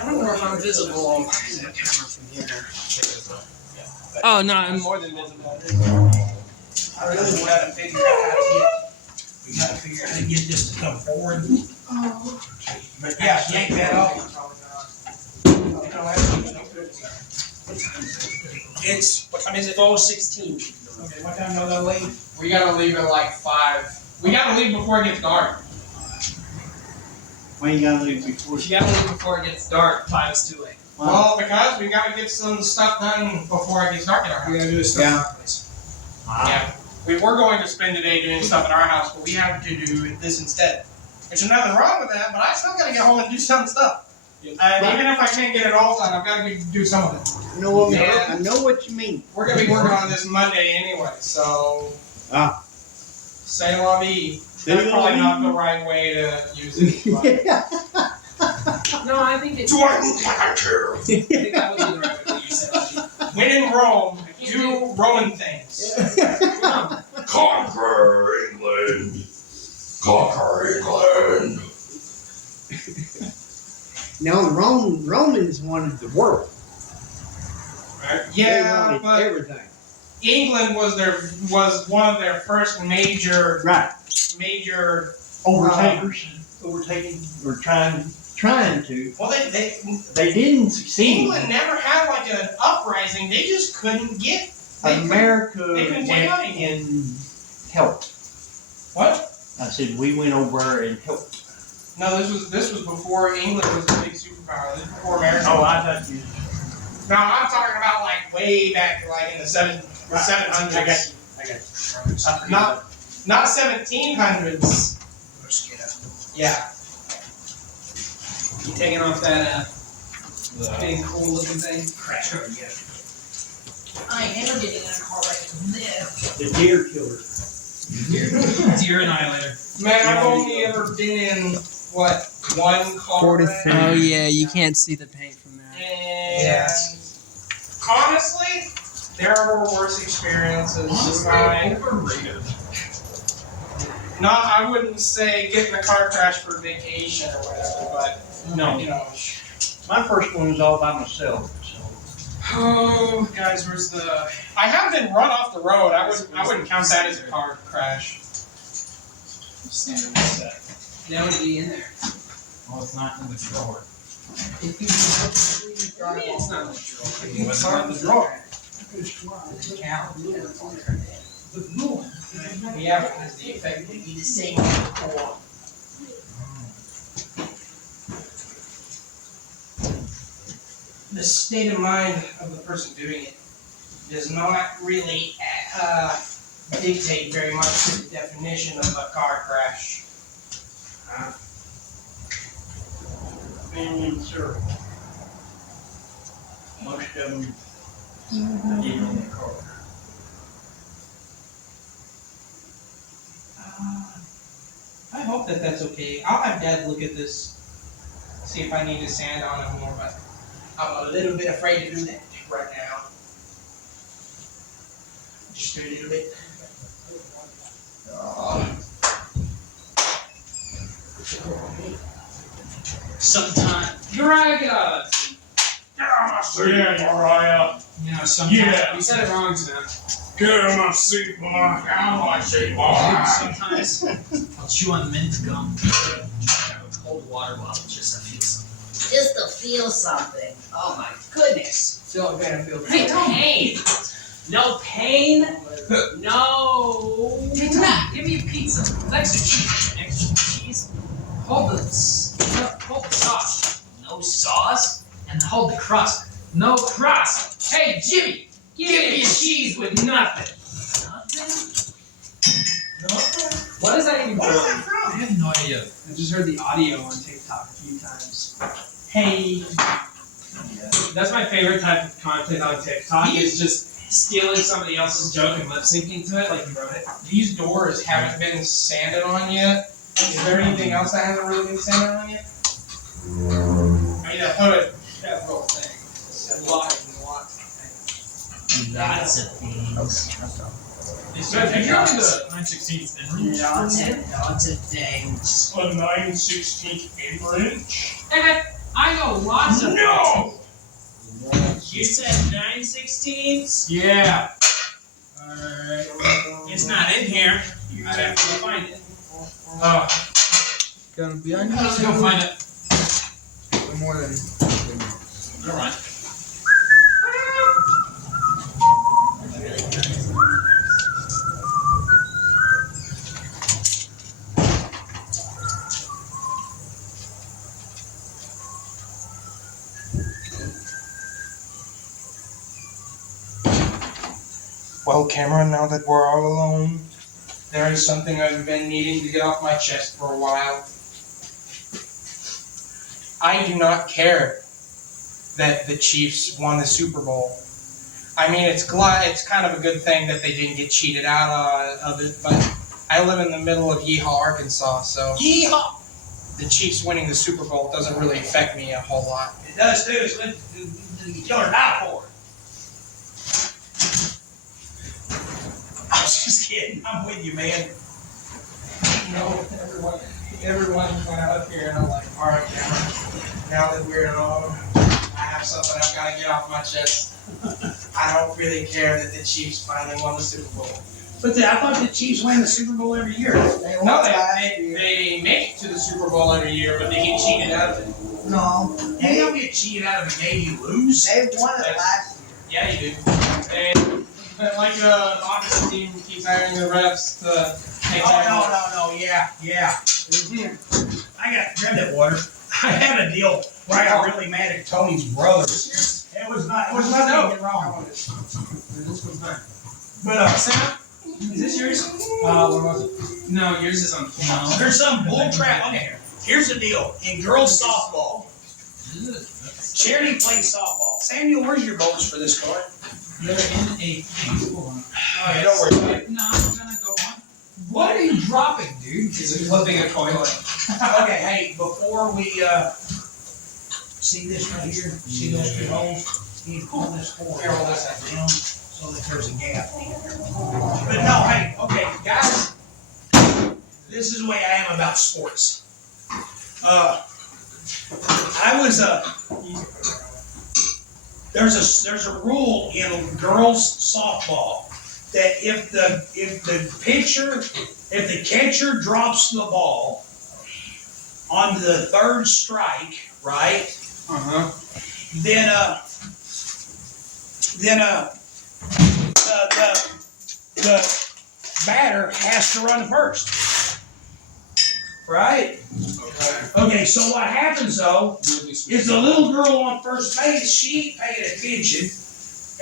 I don't know if I'm visible on that camera from here. Oh no, I'm more than visible. I really want to figure out how to we gotta figure out how to get this to come forward. But yeah, yank that off. It's, what time is it? 4:16. Okay, what time y'all gotta leave? We gotta leave at like 5. We gotta leave before it gets dark. When you gotta leave before. You gotta leave before it gets dark. 5 is too late. Well, because we gotta get some stuff done before it gets dark in our house. We gotta do this stuff. Yeah. Yeah. We were going to spend the day doing stuff at our house, but we have to do this instead. There's nothing wrong with that, but I still gotta get home and do some stuff. And even if I can't get it all done, I've gotta do some of it. You know what? Yeah. I know what you mean. We're gonna be working on this Monday anyway, so. C'est la vie. That's probably not the right way to use it. But. No, I think it. Do I look like I care? I think that would be the right way to use it. When in Rome, do Roman things. Conquer England. Conquer England. No, Romans wanted the world. Yeah, They wanted but everything. England was one of their first major Right. Overtaking or trying to. Well, They didn't succeed. England never had like an uprising. They just couldn't get. America they couldn't went take on England. and helped. What? I said we went over and helped. No, this was before England was a big superpower. This was before America. Oh, I thought you. No, I'm talking about like way back, like in the 700s. I got you. Not 1700s. Yeah. You taking off that big cool looking thing? I ain't never getting in a car like this. The deer killer. Deer annihilator. Man, I've only ever been in what, one car wreck? Oh yeah, you can't see the paint from that. And honestly, there were worse experiences. No, I wouldn't say getting a car crash for vacation or whatever, but No. you know. My first one was all by myself. So. Oh, guys, where's the? I have been run off the road. I wouldn't count that as a car crash. That would be in there. Well, it's not in the drawer. It's not in the drawer. It's not in the drawer. Yeah, because the effect would be the same as before. The state of mind of the person doing it does not really dictate very much to the definition of a car crash. Sure. Most of them did in the car. I hope that that's okay. I'll have Dad look at this, see if I need to sand on it more, but I'm a little bit afraid to do that. right now. Just a little bit. Sometimes. Uriah, get out of that. Get on my seat, Mariah. You know, sometimes. Yeah. You said it wrong, Sam. Get on my seat, boy. Get on my seat, boy. Sometimes I'll chew on mint gum. Have a cold water bottle just to feel something. Just to feel something. Oh my goodness. So gonna feel Hey, pain. No pain. No. Hey, Matt, give me a pizza. With extra cheese. Extra cheese. Hold the sauce. No sauce. And hold the crust. No crust. Hey, Jimmy, give me a cheese with nothing. What is that even Where's from? that from? I have no idea. I just heard the audio on TikTok a few times. Hey. That's my favorite type of content on TikTok is just stealing somebody else's joke and lip syncing to it like you wrote it. These doors haven't been sanded on yet. Is there anything else that hasn't really been sanded on yet? I mean, the hood, that whole thing. It's locked and locked. Lots of things. You're on the 9/16th inch. Lots of things. A 9/16th inch. I know lots of No! You said 9/16ths? Yeah. Alright. It's not in here. I'd have to go find it. Oh, Gonna be on Let's go find it. for more than. Alright. well, Cameron, now that we're all alone, there is something I've been needing to get off my chest for a while. I do not care that the Chiefs won the Super Bowl. I mean, it's kind of a good thing that they didn't get cheated out of it, but I live in the middle of Yeehaw, Arkansas, so Yeehaw! the Chiefs winning the Super Bowl doesn't really affect me a whole lot. It does too. It's what you kill or die for. I was just kidding. I'm with you, man. You know, everyone went out up here, and I'm like, all right, Cameron, now that we're alone, I have something I've got to get off my chest. I don't really care that the Chiefs finally won the Super Bowl. But I thought the Chiefs win the Super Bowl every year. They No, won last year. they make it to the Super Bowl every year, but they get cheated out of it. No. You don't get cheated out of a game you lose. They won it last year. Yeah, you do. And like the opposite team keeps hiring the refs to take time off. No. Yeah. Mhm. I got grab that water. I had a deal where I got really mad at Tony's brothers. It was nothing wrong. This one's mine. But Sam, is this yours? What was it? No, yours is on. No. there's some bull crap. Okay, here's the deal. In girls softball, Charity plays softball. Samuel, where's your votes for this card? They're in a thing. Hold on. Okay, don't worry about it. No, I'm gonna go on. What are you dropping, dude? Is it flipping a coin? Okay, hey, before we see this right here, see those two holes? You need to pull this forward, roll this down so that there's a gap. But no, hey, okay, guys, this is the way I am about sports. I was there's a rule in girls softball that if the catcher drops the ball on the third strike, right? Then the batter has to run first, right? Okay, so what happens though is the little girl on first base, she ain't paying attention,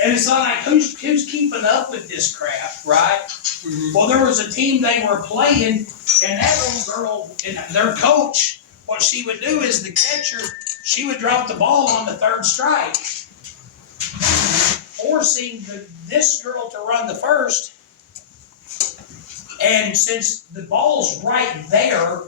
and it's not like who's keeping up with this crap, right? Well, there was a team they were playing, and that little girl and their coach, what she would do is the catcher, she would drop the ball on the third strike, forcing this girl to run the first. And since the ball's right there,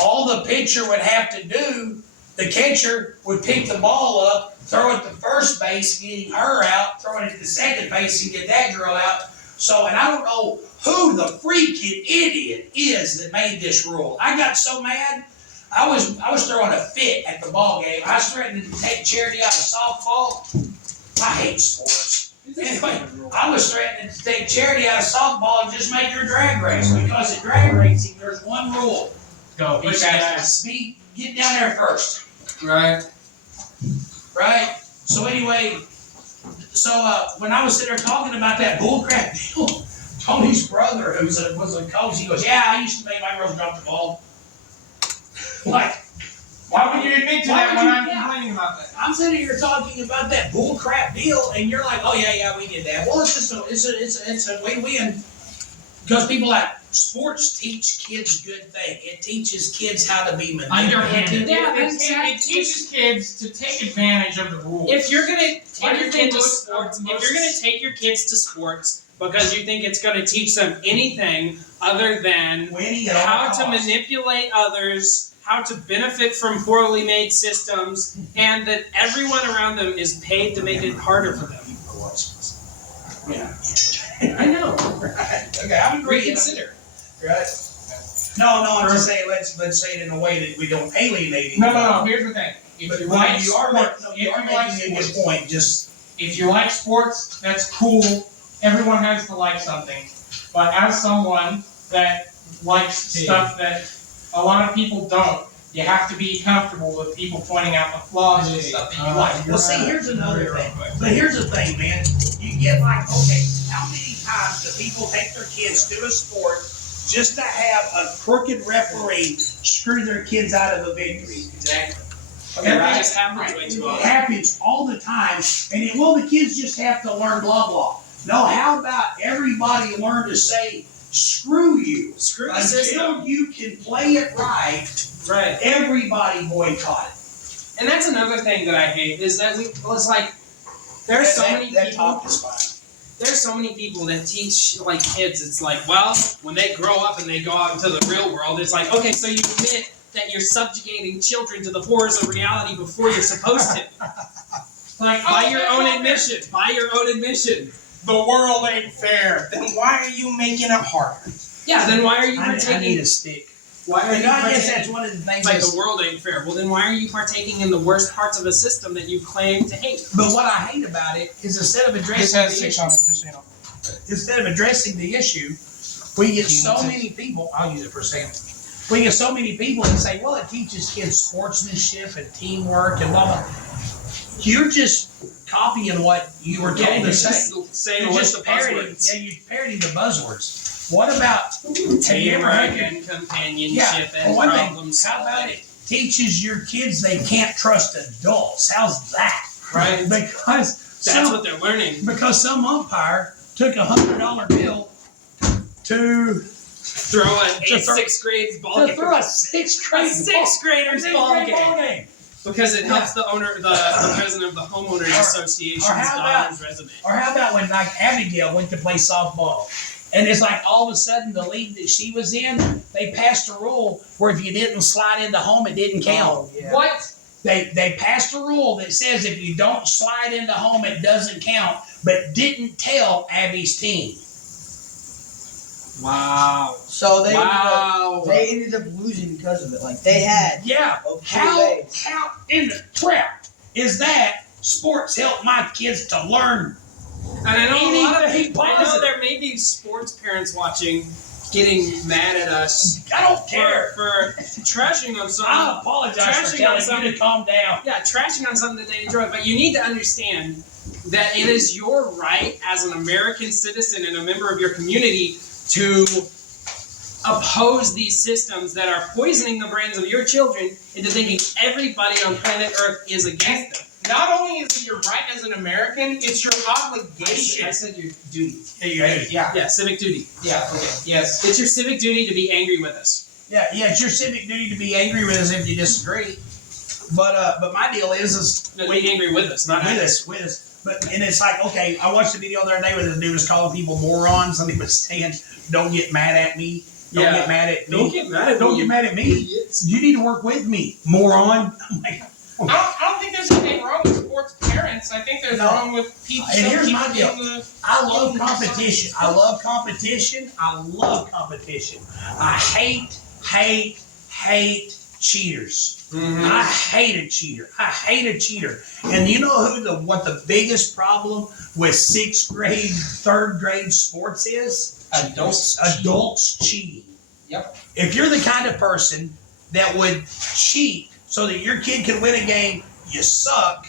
all the pitcher would have to do the catcher would pick the ball up, throw it to first base, getting her out, throw it to second base and get that girl out. So, and I don't know who the freaking idiot is that made this rule. I got so mad, I was throwing a fit at the ball game. I was threatening to take Charity out of softball. I hate sports. Anyway, I was threatening to take Charity out of softball and just make her drag race, because at drag racing there's one rule. Go. Be fast. Get down there first. Right. Right? So anyway, when I was sitting there talking about that bullcrap deal, Tony's brother, who was a coach, he goes, "Yeah, I used to make my girls drop the ball." Like, Why would you admit to Why that would when you- I'm yeah. complaining about that? I'm sitting here talking about that bullcrap deal, and you're like, "Oh yeah, we did that." Well, it's just it's a win-win, because people like sports teach kids good things. It teaches kids how to be manipulative. Underhanded. Yeah, exactly. it teaches kids to take advantage of the rules. If you're gonna Why take do your you kid think to most- sports, most- if you're gonna take your kids to sports because you think it's gonna teach them anything other than Winning at all how to costs. manipulate others, how to benefit from poorly made systems, and that everyone around them is paid to make it harder for them. Yeah. I know. Okay, I'm agreeing. Reconsider. Right? No, I'm just saying, let's say it in a way that we don't alienate No. Here's the thing. If But you like you are sports, you are making a good point. Just if you like sports, that's cool. Everyone has to like something. But as someone that likes stuff that a lot of people don't, you have to be comfortable with people pointing out the flaws and stuff that you like. well, see, here's another thing. But here's the thing, man. You get like, okay, how many times do people take their kids to a sport just to have a crooked referee screw their kids out of a victory? Exactly. Okay, That right? just happens way too It often. happens all the time, and the kids just have to learn blah blah. No, how about everybody learn to say screw you Screw the until system. you can play it right? Right. Everybody boycott it. And that's another thing that I hate is that it's like there's so many that people. talk is fine. There's so many people that teach like kids. It's like, well, when they grow up and they go out into the real world, it's like, okay, so you admit that you're subjugating children to the horrors of reality before you're supposed to. Like, By your own admission. By your own admission. the world ain't fair. Then why are you making it harder? Yeah. Then why are you I need partaking? a stick. Why are you I guess partaking? that's one of the things. It's like that's- the world ain't fair. Well, then why are you partaking in the worst parts of a system that you claim to hate? But what I hate about it is instead of This addressing has the 6 issue, on it, just so you know. instead of addressing the issue, we get so many people. I'll use it for a second. We get so many people that say, "Well, it teaches kids sportsmanship and teamwork and blah blah." You're just copying what you were told to say. Saying You're what's just the parroting. buzzwords. Yeah, you're parroting the buzzwords. What about have you ever Teamwork heard? and companionship Yeah. and For one thing, problem how about solving. it teaches your kids they can't trust adults? How's that? Right. Because That's what they're learning. because some umpire took $100 bill to Throw a throw- sixth grade ball game. throw a sixth A grade sixth grader's ball game. Because it helps the owner, the president of the homeowners association's or how about- daughter's resume. Or how about when like Abigail went to play softball? And it's like all of a sudden the league that she was in, they passed a rule where if you didn't slide into home, it didn't count. What? They passed a rule that says if you don't slide into home, it doesn't count, but didn't tell Abby's team. Wow. So Wow. they ended up losing because of it. Like they had Yeah. a few How days. in the crap is that sports help my kids to learn? And I know a lot of Anything people, I know positive. there may be sports parents watching getting mad at us I don't care. for trashing on something. I apologize for Trashing on telling something. you to calm down. Yeah, trashing on something that they enjoy, but you need to understand that it is your right as an American citizen and a member of your community to oppose these systems that are poisoning the brains of your children into thinking everybody on planet Earth is against them. Not only is it your right as an American, it's your obligation. I said your duty. Yeah. Yeah, civic duty. Yeah. Okay. Yes. It's your civic duty to be angry with us. Yeah, it's your civic duty to be angry with us if you disagree. But my deal is No, be angry with us, not at us. with us. But and it's like, okay, I watched a video the other day where this dude was calling people morons, and he was saying, "Don't get mad at me." Don't Yeah. get mad at me. Don't get mad at Don't me. get mad at me. You need to work with me, moron. I'm like, I don't think there's anything wrong with sports parents. I think there's No. wrong with people. And some here's my people deal. in the- I love competition. I love competition. I love competition. I hate cheaters. I hate a cheater. I hate a cheater. And you know what the biggest problem with 6th grade, 3rd grade sports is? Adults cheating. Yep. If you're the kind of person that would cheat so that your kid can win a game, you suck.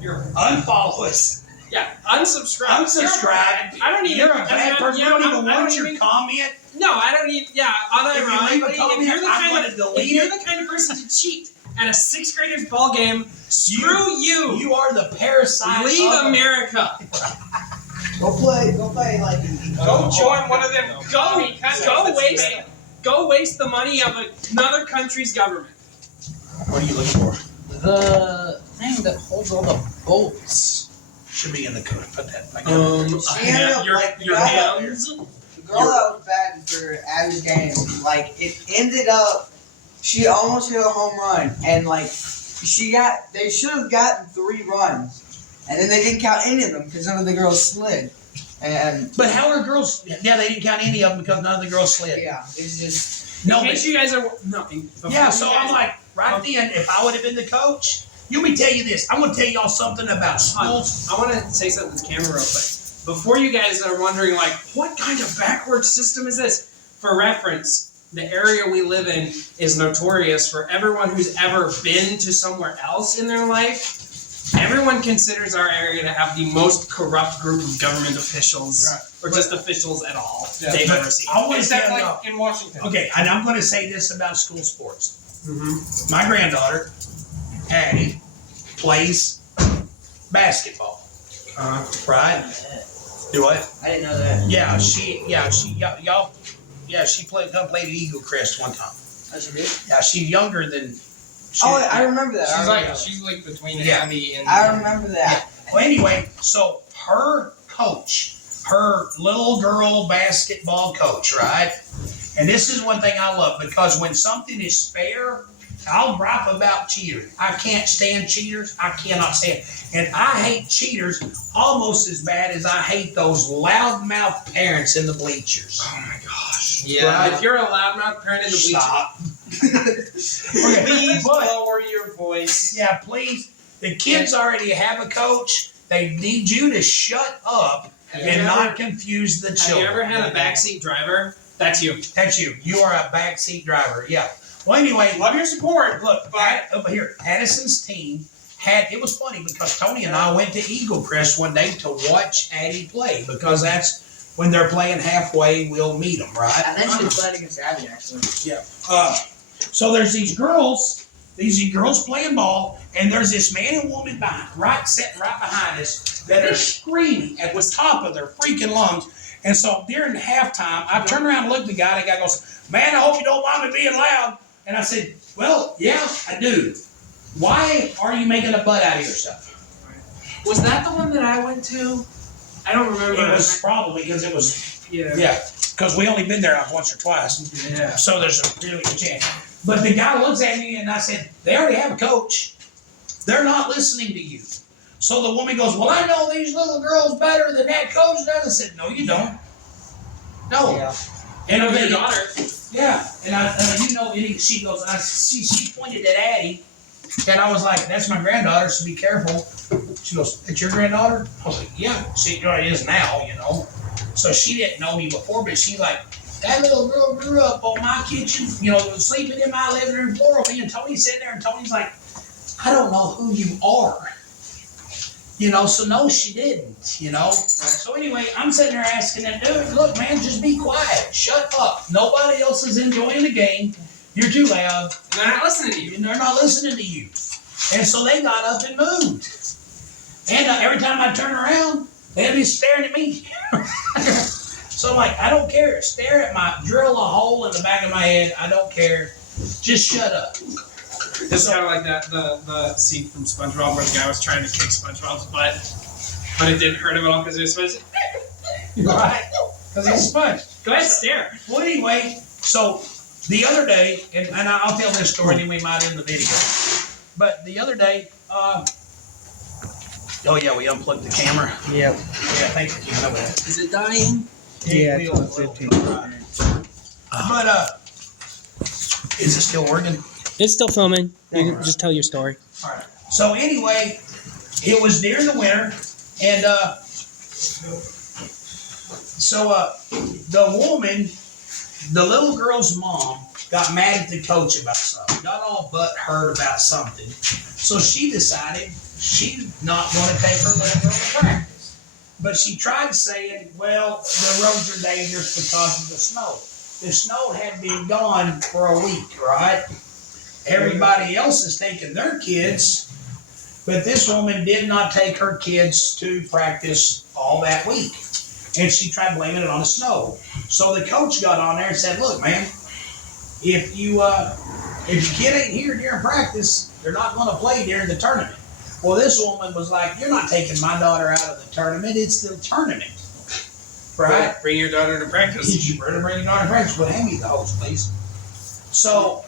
You're Unfollow us. Yeah, unsubscribe. Unsubscribe. I don't even. You're a bad person. Yeah, We don't even I want don't your even- comment. No, I don't even. Yeah, If you leave a unironically, comment, if you're the I'm kind gonna of delete if you're it. the kind of person to cheat at a 6th grader's ball game, screw you. You are the parasite. Leave of America. Go play like. Go join one of them. Go waste the money of another country's government. What are you looking for? the thing that holds all the bolts. Should be in the code. Put that back She ended up like the your girl, hands. the girl that was batting for Abby's game. Like it ended up, she almost hit a home run, and like they should have gotten 3 runs, and then they didn't count any of them because none of the girls slid. And But how are girls? Yeah, they didn't count any of them because none of the girls slid. yeah, it's just No, In but case you guys are yeah. So I'm like, right then, if I would have been the coach, let me tell you this. I'm gonna tell y'all something about schools. I want to say something to the camera real quick. Before you guys are wondering, like, what kind of backwards system is this? For reference, the area we live in is notorious for everyone who's ever been to somewhere else in their life. Everyone considers our area to have the most corrupt group of government officials, or just officials at all, they've But ever seen. I want to Except tell y'all. like in Washington. Okay, and I'm gonna say this about school sports. Mm-hmm. My granddaughter, Addie, plays basketball. Right? Do what? I didn't know that. She played at Eagle Crest one time. Oh, she did? Yeah, she's younger than. I remember that. She's like between Yeah. Abby and. I remember that. Well, anyway, so her coach, her little girl basketball coach, right? And this is one thing I love, because when something is fair, I'll gripe about cheaters. I can't stand cheaters. I cannot stand. And I hate cheaters almost as bad as I hate those loudmouth parents in the bleachers. Oh my gosh. Yeah. Right? If you're a loudmouth parent in the bleachers, Stop. please But- lower your voice. Yeah, please. The kids already have a coach. They need you to shut up and not confuse the Have children. you ever had a backseat driver? That's you. That's you. You are a backseat driver. Yeah. Well, anyway, Love your support. look, over here, Addison's team it was funny because Tony and I went to Eagle Crest one day to watch Addie play, because that's when they're playing halfway, we'll meet them, right? And then she was playing against Abby, actually. So there's these girls playing ball, and there's this man and woman sitting right behind us that are screaming at the top of their freaking lungs. And so during halftime, I turned around and looked at the guy, and the guy goes, "Man, I hope you don't mind me being loud." And I said, "Well, yeah, I do. Why are you making a butt out of yourself?" Was that the one that I went to? I don't remember. It was probably because it was, Yeah. because we only been there like once or twice. Yeah. So there's a really good chance. But the guy looks at me and I said, "They already have a coach. They're not listening to you." So the woman goes, "Well, I know these little girls better than that coach does." I said, "No, you don't. No." Yeah. And Your then, daughter. yeah, and she goes, she pointed at Addie, and I was like, "That's my granddaughter, so be careful." She goes, "It's your granddaughter?" I was like, "Yeah, she is now, you know." So she didn't know me before, but she like, "That little girl grew up on my kitchen, sleeping in my living room floor with me." And Tony's sitting there, and Tony's like, "I don't know who you are." So no, she didn't, So anyway, I'm sitting there asking that dude, "Look, man, just be quiet. Shut up. Nobody else is enjoying the game. You're too loud. And they're not listening to you. And they're not listening to you." And so they got up and moved. And every time I turn around, they'd be staring at me. So I'm like, I don't care. Stare at drill a hole in the back of my head. I don't care. Just shut up. It's kind of like the scene from SpongeBob where the guy was trying to kick SpongeBob's butt, but it didn't hurt him at all because he was supposed to. Right? Because he's a sponge. Go ahead, stare. Well, anyway, So the other day, and I'll tell this story, and then we might end the video. But the other day, oh yeah, we unplugged the camera. Yep. Yeah, thanks for keeping up with that. Is it dying? Yeah, We it's will- on 15. But is it still working? It's still filming. You can just tell your story. Alright. So anyway, it was during the winter, and the woman, the little girl's mom, got mad at the coach about something. Got all butthurt about something. So she decided she's not going to take her little girl to practice. But she tried saying, well, the roads are dangerous because of the snow. The snow had been gone for a week, right? Everybody else is taking their kids, but this woman did not take her kids to practice all that week. And she tried blaming it on the snow. So the coach got on there and said, look, man, if your kid ain't here during practice, they're not going to play during the tournament. Well, this woman was like, you're not taking my daughter out of the tournament. It's the tournament. Right? Bring your daughter to practice. You better bring your daughter to practice. But hand me the hose, please. So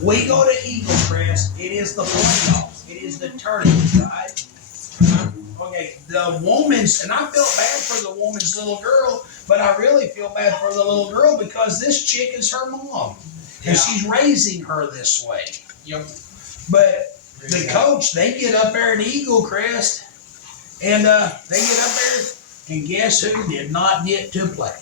we go to Eagle Crest. It is the playoffs. It is the tournament, right? Okay, the woman's, and I felt bad for the woman's little girl, but I really feel bad for the little girl because this chick is her mom. And she's raising her this way. Yep. But the coach, they get up there at Eagle Crest, and they get up there, and guess who did not get to play?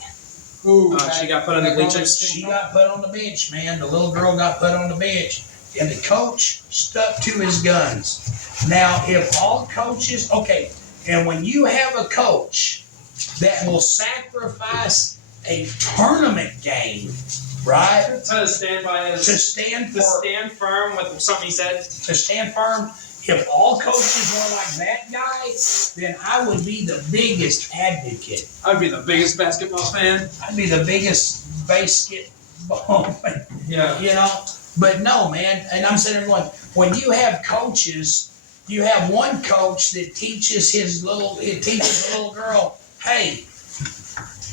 She got put on the bleachers. She got put on the bench, man. The little girl got put on the bench. And the coach stuck to his guns. Now, if all coaches, okay, and when you have a coach that will sacrifice a tournament game, right? To stand by his, To stand to for, stand firm with something he said. to stand firm. If all coaches were like that guy, then I would be the biggest advocate. I'd be the biggest basketball fan. I'd be the biggest basketball fan. Yeah. You know, but no, man. And I'm sitting there going, when you have coaches, you have one coach that teaches his little girl, hey,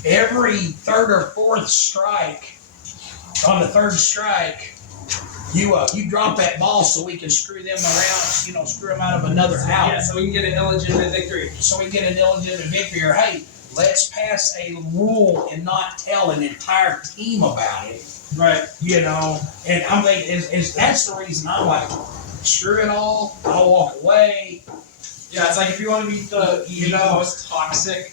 every third or fourth strike, on the third strike, you drop that ball so we can screw them around, screw them out of another out. Yeah, so we can get an illegitimate victory. So we get an illegitimate victory, or hey, let's pass a rule and not tell an entire team about it. Right. And I'm thinking, that's the reason I'm like, screw it all, I'll walk away. Yeah, it's like if you want to be the most toxic,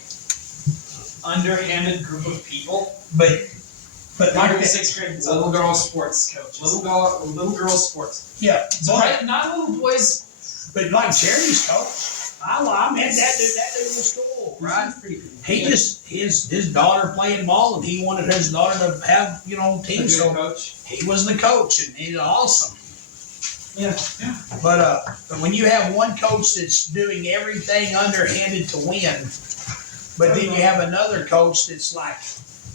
underhanded group of people. But Like like in that, sixth grade, it's little girl sports coaches. Little girl sports. yeah, So right, not little boys. but like Jerry's coach, I met that dude in school, right? He just his daughter playing ball, and he wanted his daughter to have team. So Coach. he was the coach, and he's awesome. Yeah. But when you have one coach that's doing everything underhanded to win, but then you have another coach that's like,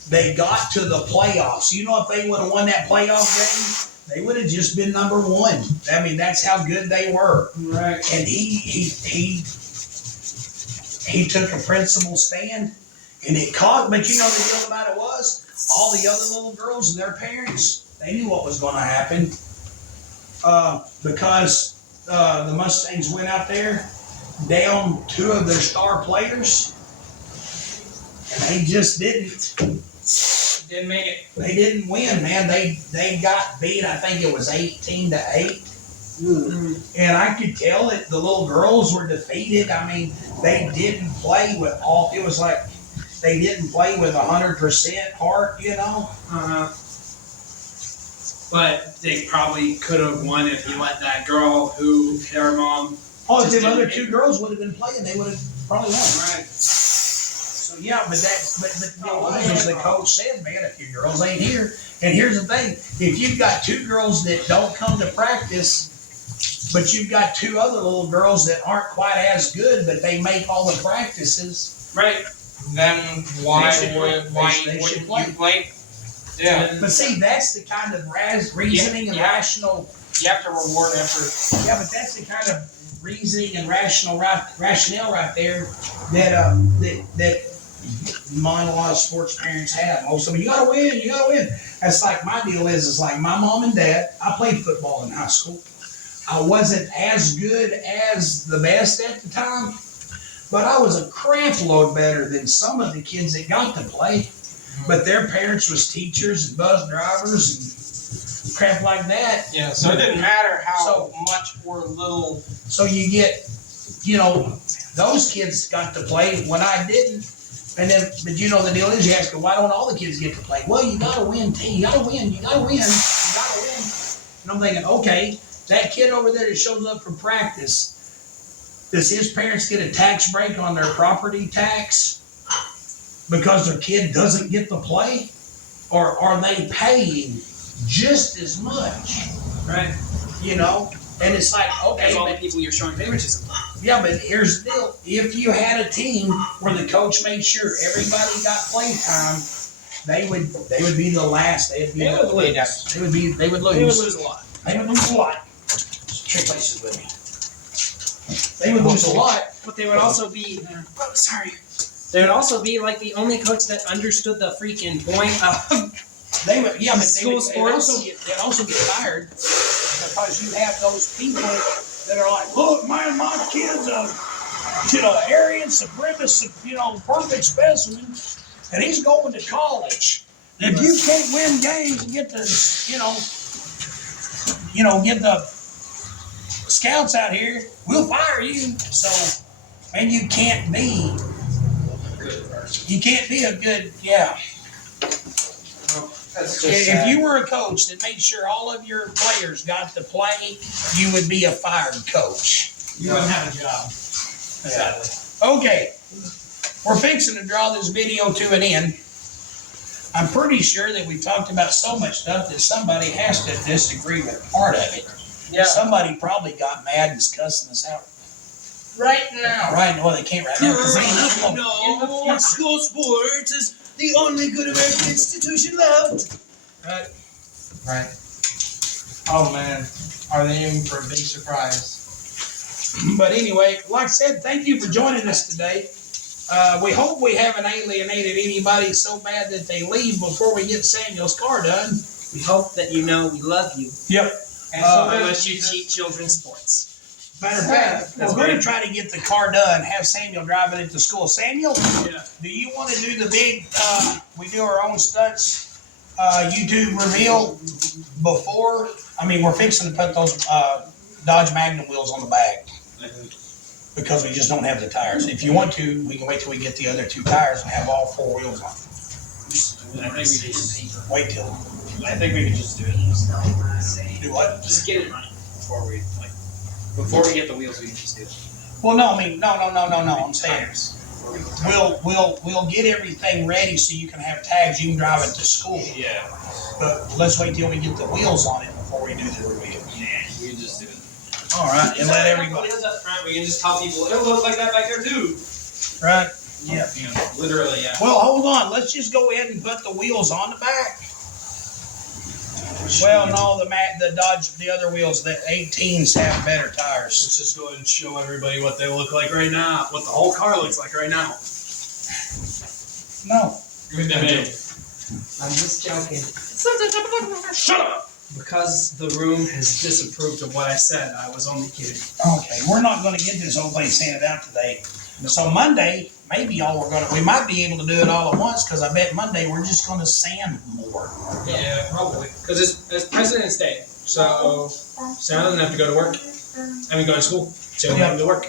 they got to the playoffs. If they would have won that playoff game, they would have just been number one. I mean, that's how good they were. Right. And he took a principled stand, and it caught. But the deal about it was, all the other little girls and their parents, they knew what was going to happen, because the Mustangs went out there, down two of their star players, and they just didn't make it. They didn't win, man. They got beat. I think it was 18-8. And I could tell that the little girls were defeated. I mean, they didn't play with all. It was like they didn't play with 100% heart. But they probably could have won if you let that girl who her mom. Oh, if the other two girls would have been playing, they would have probably won. Right. So yeah, but the deal was, as the coach said, man, if your girls ain't here, and here's the thing: if you've got two girls that don't come to practice, but you've got two other little girls that aren't quite as good, but they make all the practices, Right. Then why They should wouldn't play. you play? Yeah. But see, that's the kind of reasoning and Yeah. rational. You have to reward effort. Yeah, but that's the kind of reasoning and rationale right there that Not a lot of sports parents have. Most of them, you gotta win, you gotta win. That's like my deal is like my mom and dad. I played football in high school. I wasn't as good as the best at the time, but I was a crap load better than some of the kids that got to play. But their parents was teachers and bus drivers and crap like that. Yeah, so it didn't matter how much or little. So you get, those kids got to play when I didn't. And then, but the deal is, you ask them, why don't all the kids get to play? Well, you gotta win, you gotta win, you gotta win, you gotta win. And I'm thinking, okay, that kid over there that shows up for practice, does his parents get a tax break on their property tax because their kid doesn't get to play? Or are they paying just as much? Right. And it's like, okay. As all the people you're showing favoritism. Yeah, but here's the deal. If you had a team where the coach made sure everybody got play time, they would be the last. They would lose. They would lose. They would lose a lot. They would lose a lot. Trick places with me. They would lose a lot. But they would also be They would also be like the only coach that understood the freaking point of They would, yeah, but School sports. they'd also get fired because you have those people that are like, look, man, my kid's a Aryan supremacist, perfect specimen, and he's going to college. If you can't win games and get the, get the scouts out here, we'll fire you. So, and you can't be a good, yeah. If you were a coach that made sure all of your players got to play, you would be a fired coach. You wouldn't have a job. Sadly. Okay, we're fixing to draw this video to an end. I'm pretty sure that we talked about so much stuff that somebody has to disagree with part of it. Yeah. Somebody probably got mad and is cussing us out. right now. Right, well, they can't right now because they ain't No, school sports is the only good American institution left. Right. Oh man, are they in for a big surprise? But anyway, like I said, thank you for joining us today. We hope we haven't alienated anybody so bad that they leave before we get Samuel's car done. We hope that you know we love you. Yep. And so Unless you teach children sports. Matter of fact, we're going to try to get the car done, have Samuel drive it into school. Samuel, do you want to do the big, we do our own stunts, YouTube reveal before? I mean, we're fixing to put those Dodge Magnum wheels on the back because we just don't have the tires. If you want to, we can wait till we get the other two tires and have all four wheels on. I think we just, Wait till. I think we could just do it. Do what? Just get it running before we get the wheels. We can just do it. Well, no, I mean, no. I'm saying we'll get everything ready so you can have tags. You can drive it to school. Yeah. But let's wait till we get the wheels on it before we do the reveal. Yeah, we can just do it. All right, and let everybody. Wheels up front. We can just tell people it looks like that back there too. Right. Yeah. You know, literally, yeah. Well, hold on. Let's just go ahead and put the wheels on the back. Well, no, the Dodge, the other wheels, the 18s have better tires. Let's just go ahead and show everybody what they look like right now, what the whole car looks like right now. No. I'm just joking. Shut up! Because the room has disapproved of what I said, I was only kidding. Okay, we're not going to get this whole thing sanded out today. So Monday, maybe we might be able to do it all at once because I bet Monday we're just going to sand more. Yeah, probably. Because it's President's Day, so Sam doesn't have to go to work. I mean, go to school. So he doesn't have to work.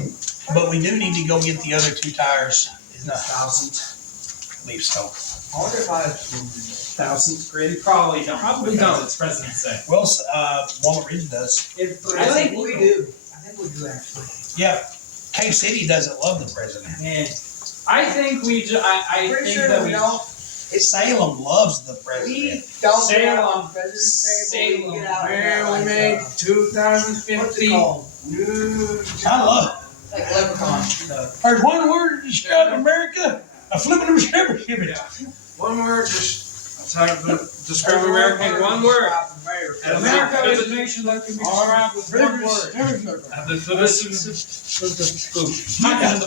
But we do need to go get the other two tires. $1,000. I believe so. I wonder if I have 1,000th grade. Probably don't. Probably because don't. It's President's Day. Well, Walnut Ridge does. I think we do. I think we do actually. Yeah. K-City doesn't love the president. Yeah. I think we I Pretty think sure that we don't. Salem loves the president. We don't get Salem. out on President's Day, but we get out Where we on made what's it 2050. called? I love Like Leprechaun. There's one word to describe America. A flipping of a shiver. One word, just describe America in one word. And America is a nation that can be described with one word. And the traditions of the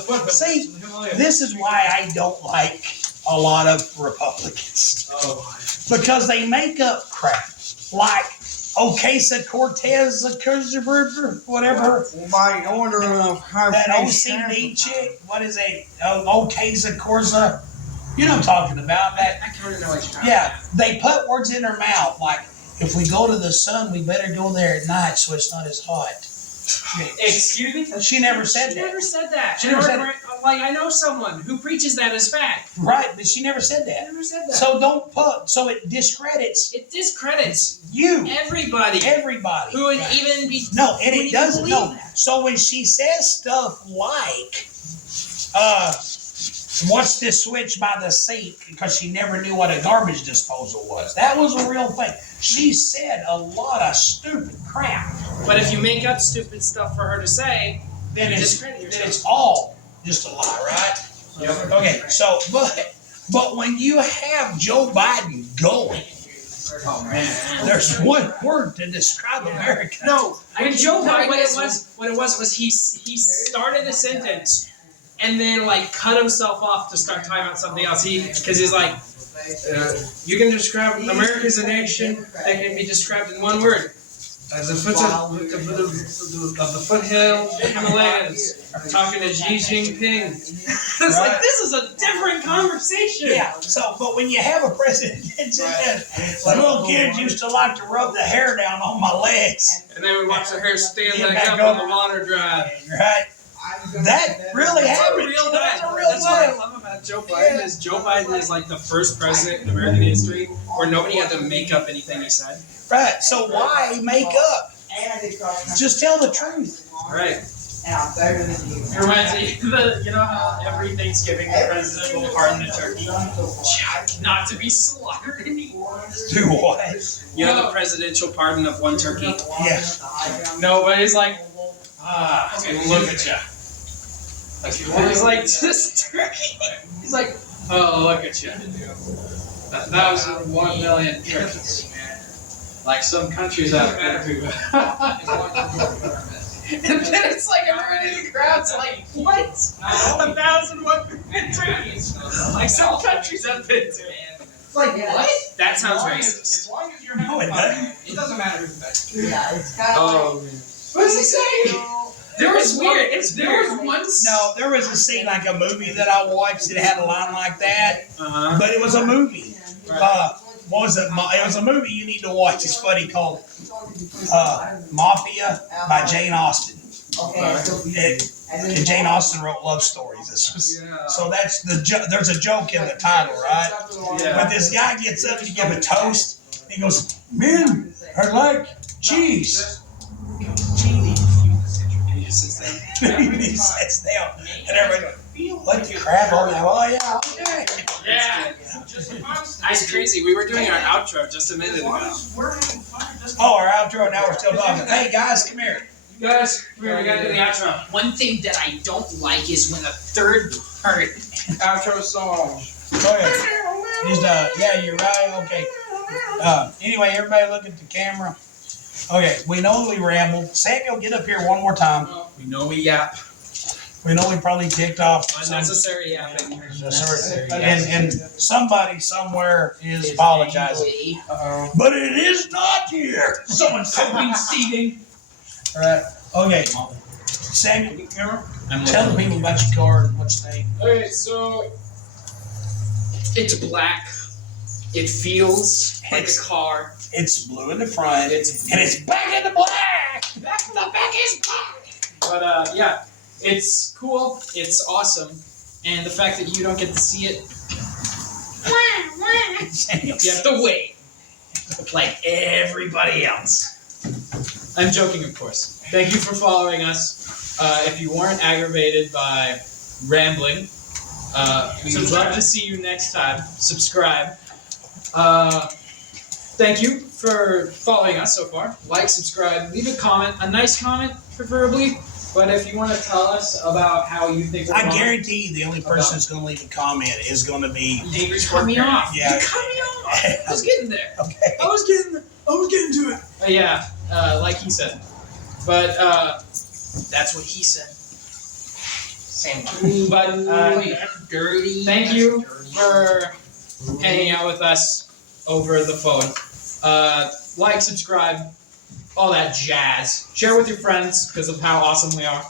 food. See, this is why I don't like a lot of Republicans. Oh. Because they make up crap. Like Ocasio-Cortez, whatever. By order of her That face OCD sacrifice. chick, what is it? Ocasio-Cortez. You know what I'm talking about. That, I kind of know what you're talking yeah, they put words in her mouth like, if we go to the sun, we better go there at night so it's not as hot. Excuse me? She never said She that. never said that. She never said Like, I know someone who preaches that as fact. Right, but she never said She that. never said that. So don't put, so it discredits It discredits you, everybody everybody. who would even be. No, and who would it even doesn't. believe No. that. So when she says stuff like, "What's this switch by the sink?" because she never knew what a garbage disposal was. That was a real thing. She said a lot of stupid crap. But if you make up stupid stuff for her to say, Then you it's, discredit then yourself. it's all just a lie, right? Okay. So, but when you have Joe Biden going, Oh man. there's one word to describe America. No, when Joe No, Biden, wait, what it was he started a sentence and then like cut himself off to start talking about something else. Because he's like, you can describe America as a nation that can be described in one word. As the foothill Himalayas. I'm talking to Xi Jinping. It's like this is a different conversation. Yeah. So, but when you have a president that says, "Little kids used to like to rub the hair down on my legs," And then we watch the hair stand Yeah, back back up up. when the water dries. right? That really happened. That's a real That's what I thing. love about Joe Biden is Joe Biden is like the first president in American history where nobody had to make up anything he said. Right. So why make up? Just tell the truth. Right. It reminds me, you know how every Thanksgiving the president will pardon a turkey? Not to be slaughtered anymore. Do what? You know the presidential pardon of one turkey? Yeah. No, but he's like, look at you. He's like, this turkey. He's like, oh, look at you. 1,000,000 turkeys. Like some countries out there too. And then it's like everybody in the crowd's like, what? 1,001 turkeys. Like some countries I've been to. Like what? That sounds As racist. long as you're No, having it fun, doesn't. it doesn't matter who's best. Yeah, it's kind of Oh, man. What is he saying? There was weird. There was one. No, there was a scene like a movie that I watched that had a line like that, Uh-huh. but it was a movie. What was it? It was a movie you need to watch. It's funny called Mafia by Jane Austen. And Jane Austen wrote love stories. So that's there's a joke in the title, right? Yeah. But this guy gets up to give a toast. He goes, "Men are like cheese." He just sits there. He sits down, and everybody goes, "What the crap?" Oh yeah, okay. Yeah. That's crazy. We were doing our outro just a minute ago. Oh, our outro. Now we're still talking. Hey guys, come here. You guys, we gotta do the outro. One thing that I don't like is when a third part. Outro song. Go ahead. Just yeah, you're right. Okay. Anyway, everybody look at the camera. Okay, we know we rambled. Samuel, get up here one more time. We know we yap. We know we probably kicked off some Unnecessary yapping. and somebody somewhere is apologizing. But it is not here. Someone's hoping seating. All right. Okay. Samuel, tell the people about your car and what you think. Okay, so it's black. It feels like a car. It's blue in the front. And it's back in the black. The back is black. But yeah, it's cool. It's awesome, and the fact that you don't get to see it, Samuel, you have to wait, like everybody else. I'm joking, of course. Thank you for following us. If you weren't aggravated by rambling, we would love to see you next time. Subscribe. Thank you for following us so far. Like, subscribe, leave a comment, a nice comment, preferably. But if you want to tell us about how you think we're I wrong, guarantee you the only person that's going to leave a comment is going to be. you cut me off. Yeah. You cut me off. I was getting there. Okay. I was getting to it. Yeah, like he said. But that's what he said. Same. But That's dirty. thank That's you dirty. for hanging out with us over the phone. Like, subscribe, all that jazz. Share with your friends because of how awesome we are.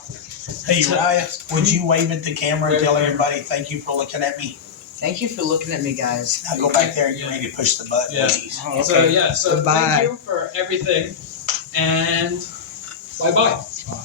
Hey, Uriah, would you wave at the camera and Wave tell at the everybody thank you for looking at me? Thank you for looking at me, guys. Now go back there and get ready to push the button, Yeah. please. Oh, So okay. yeah, so Goodbye. thank you for everything, and bye bye.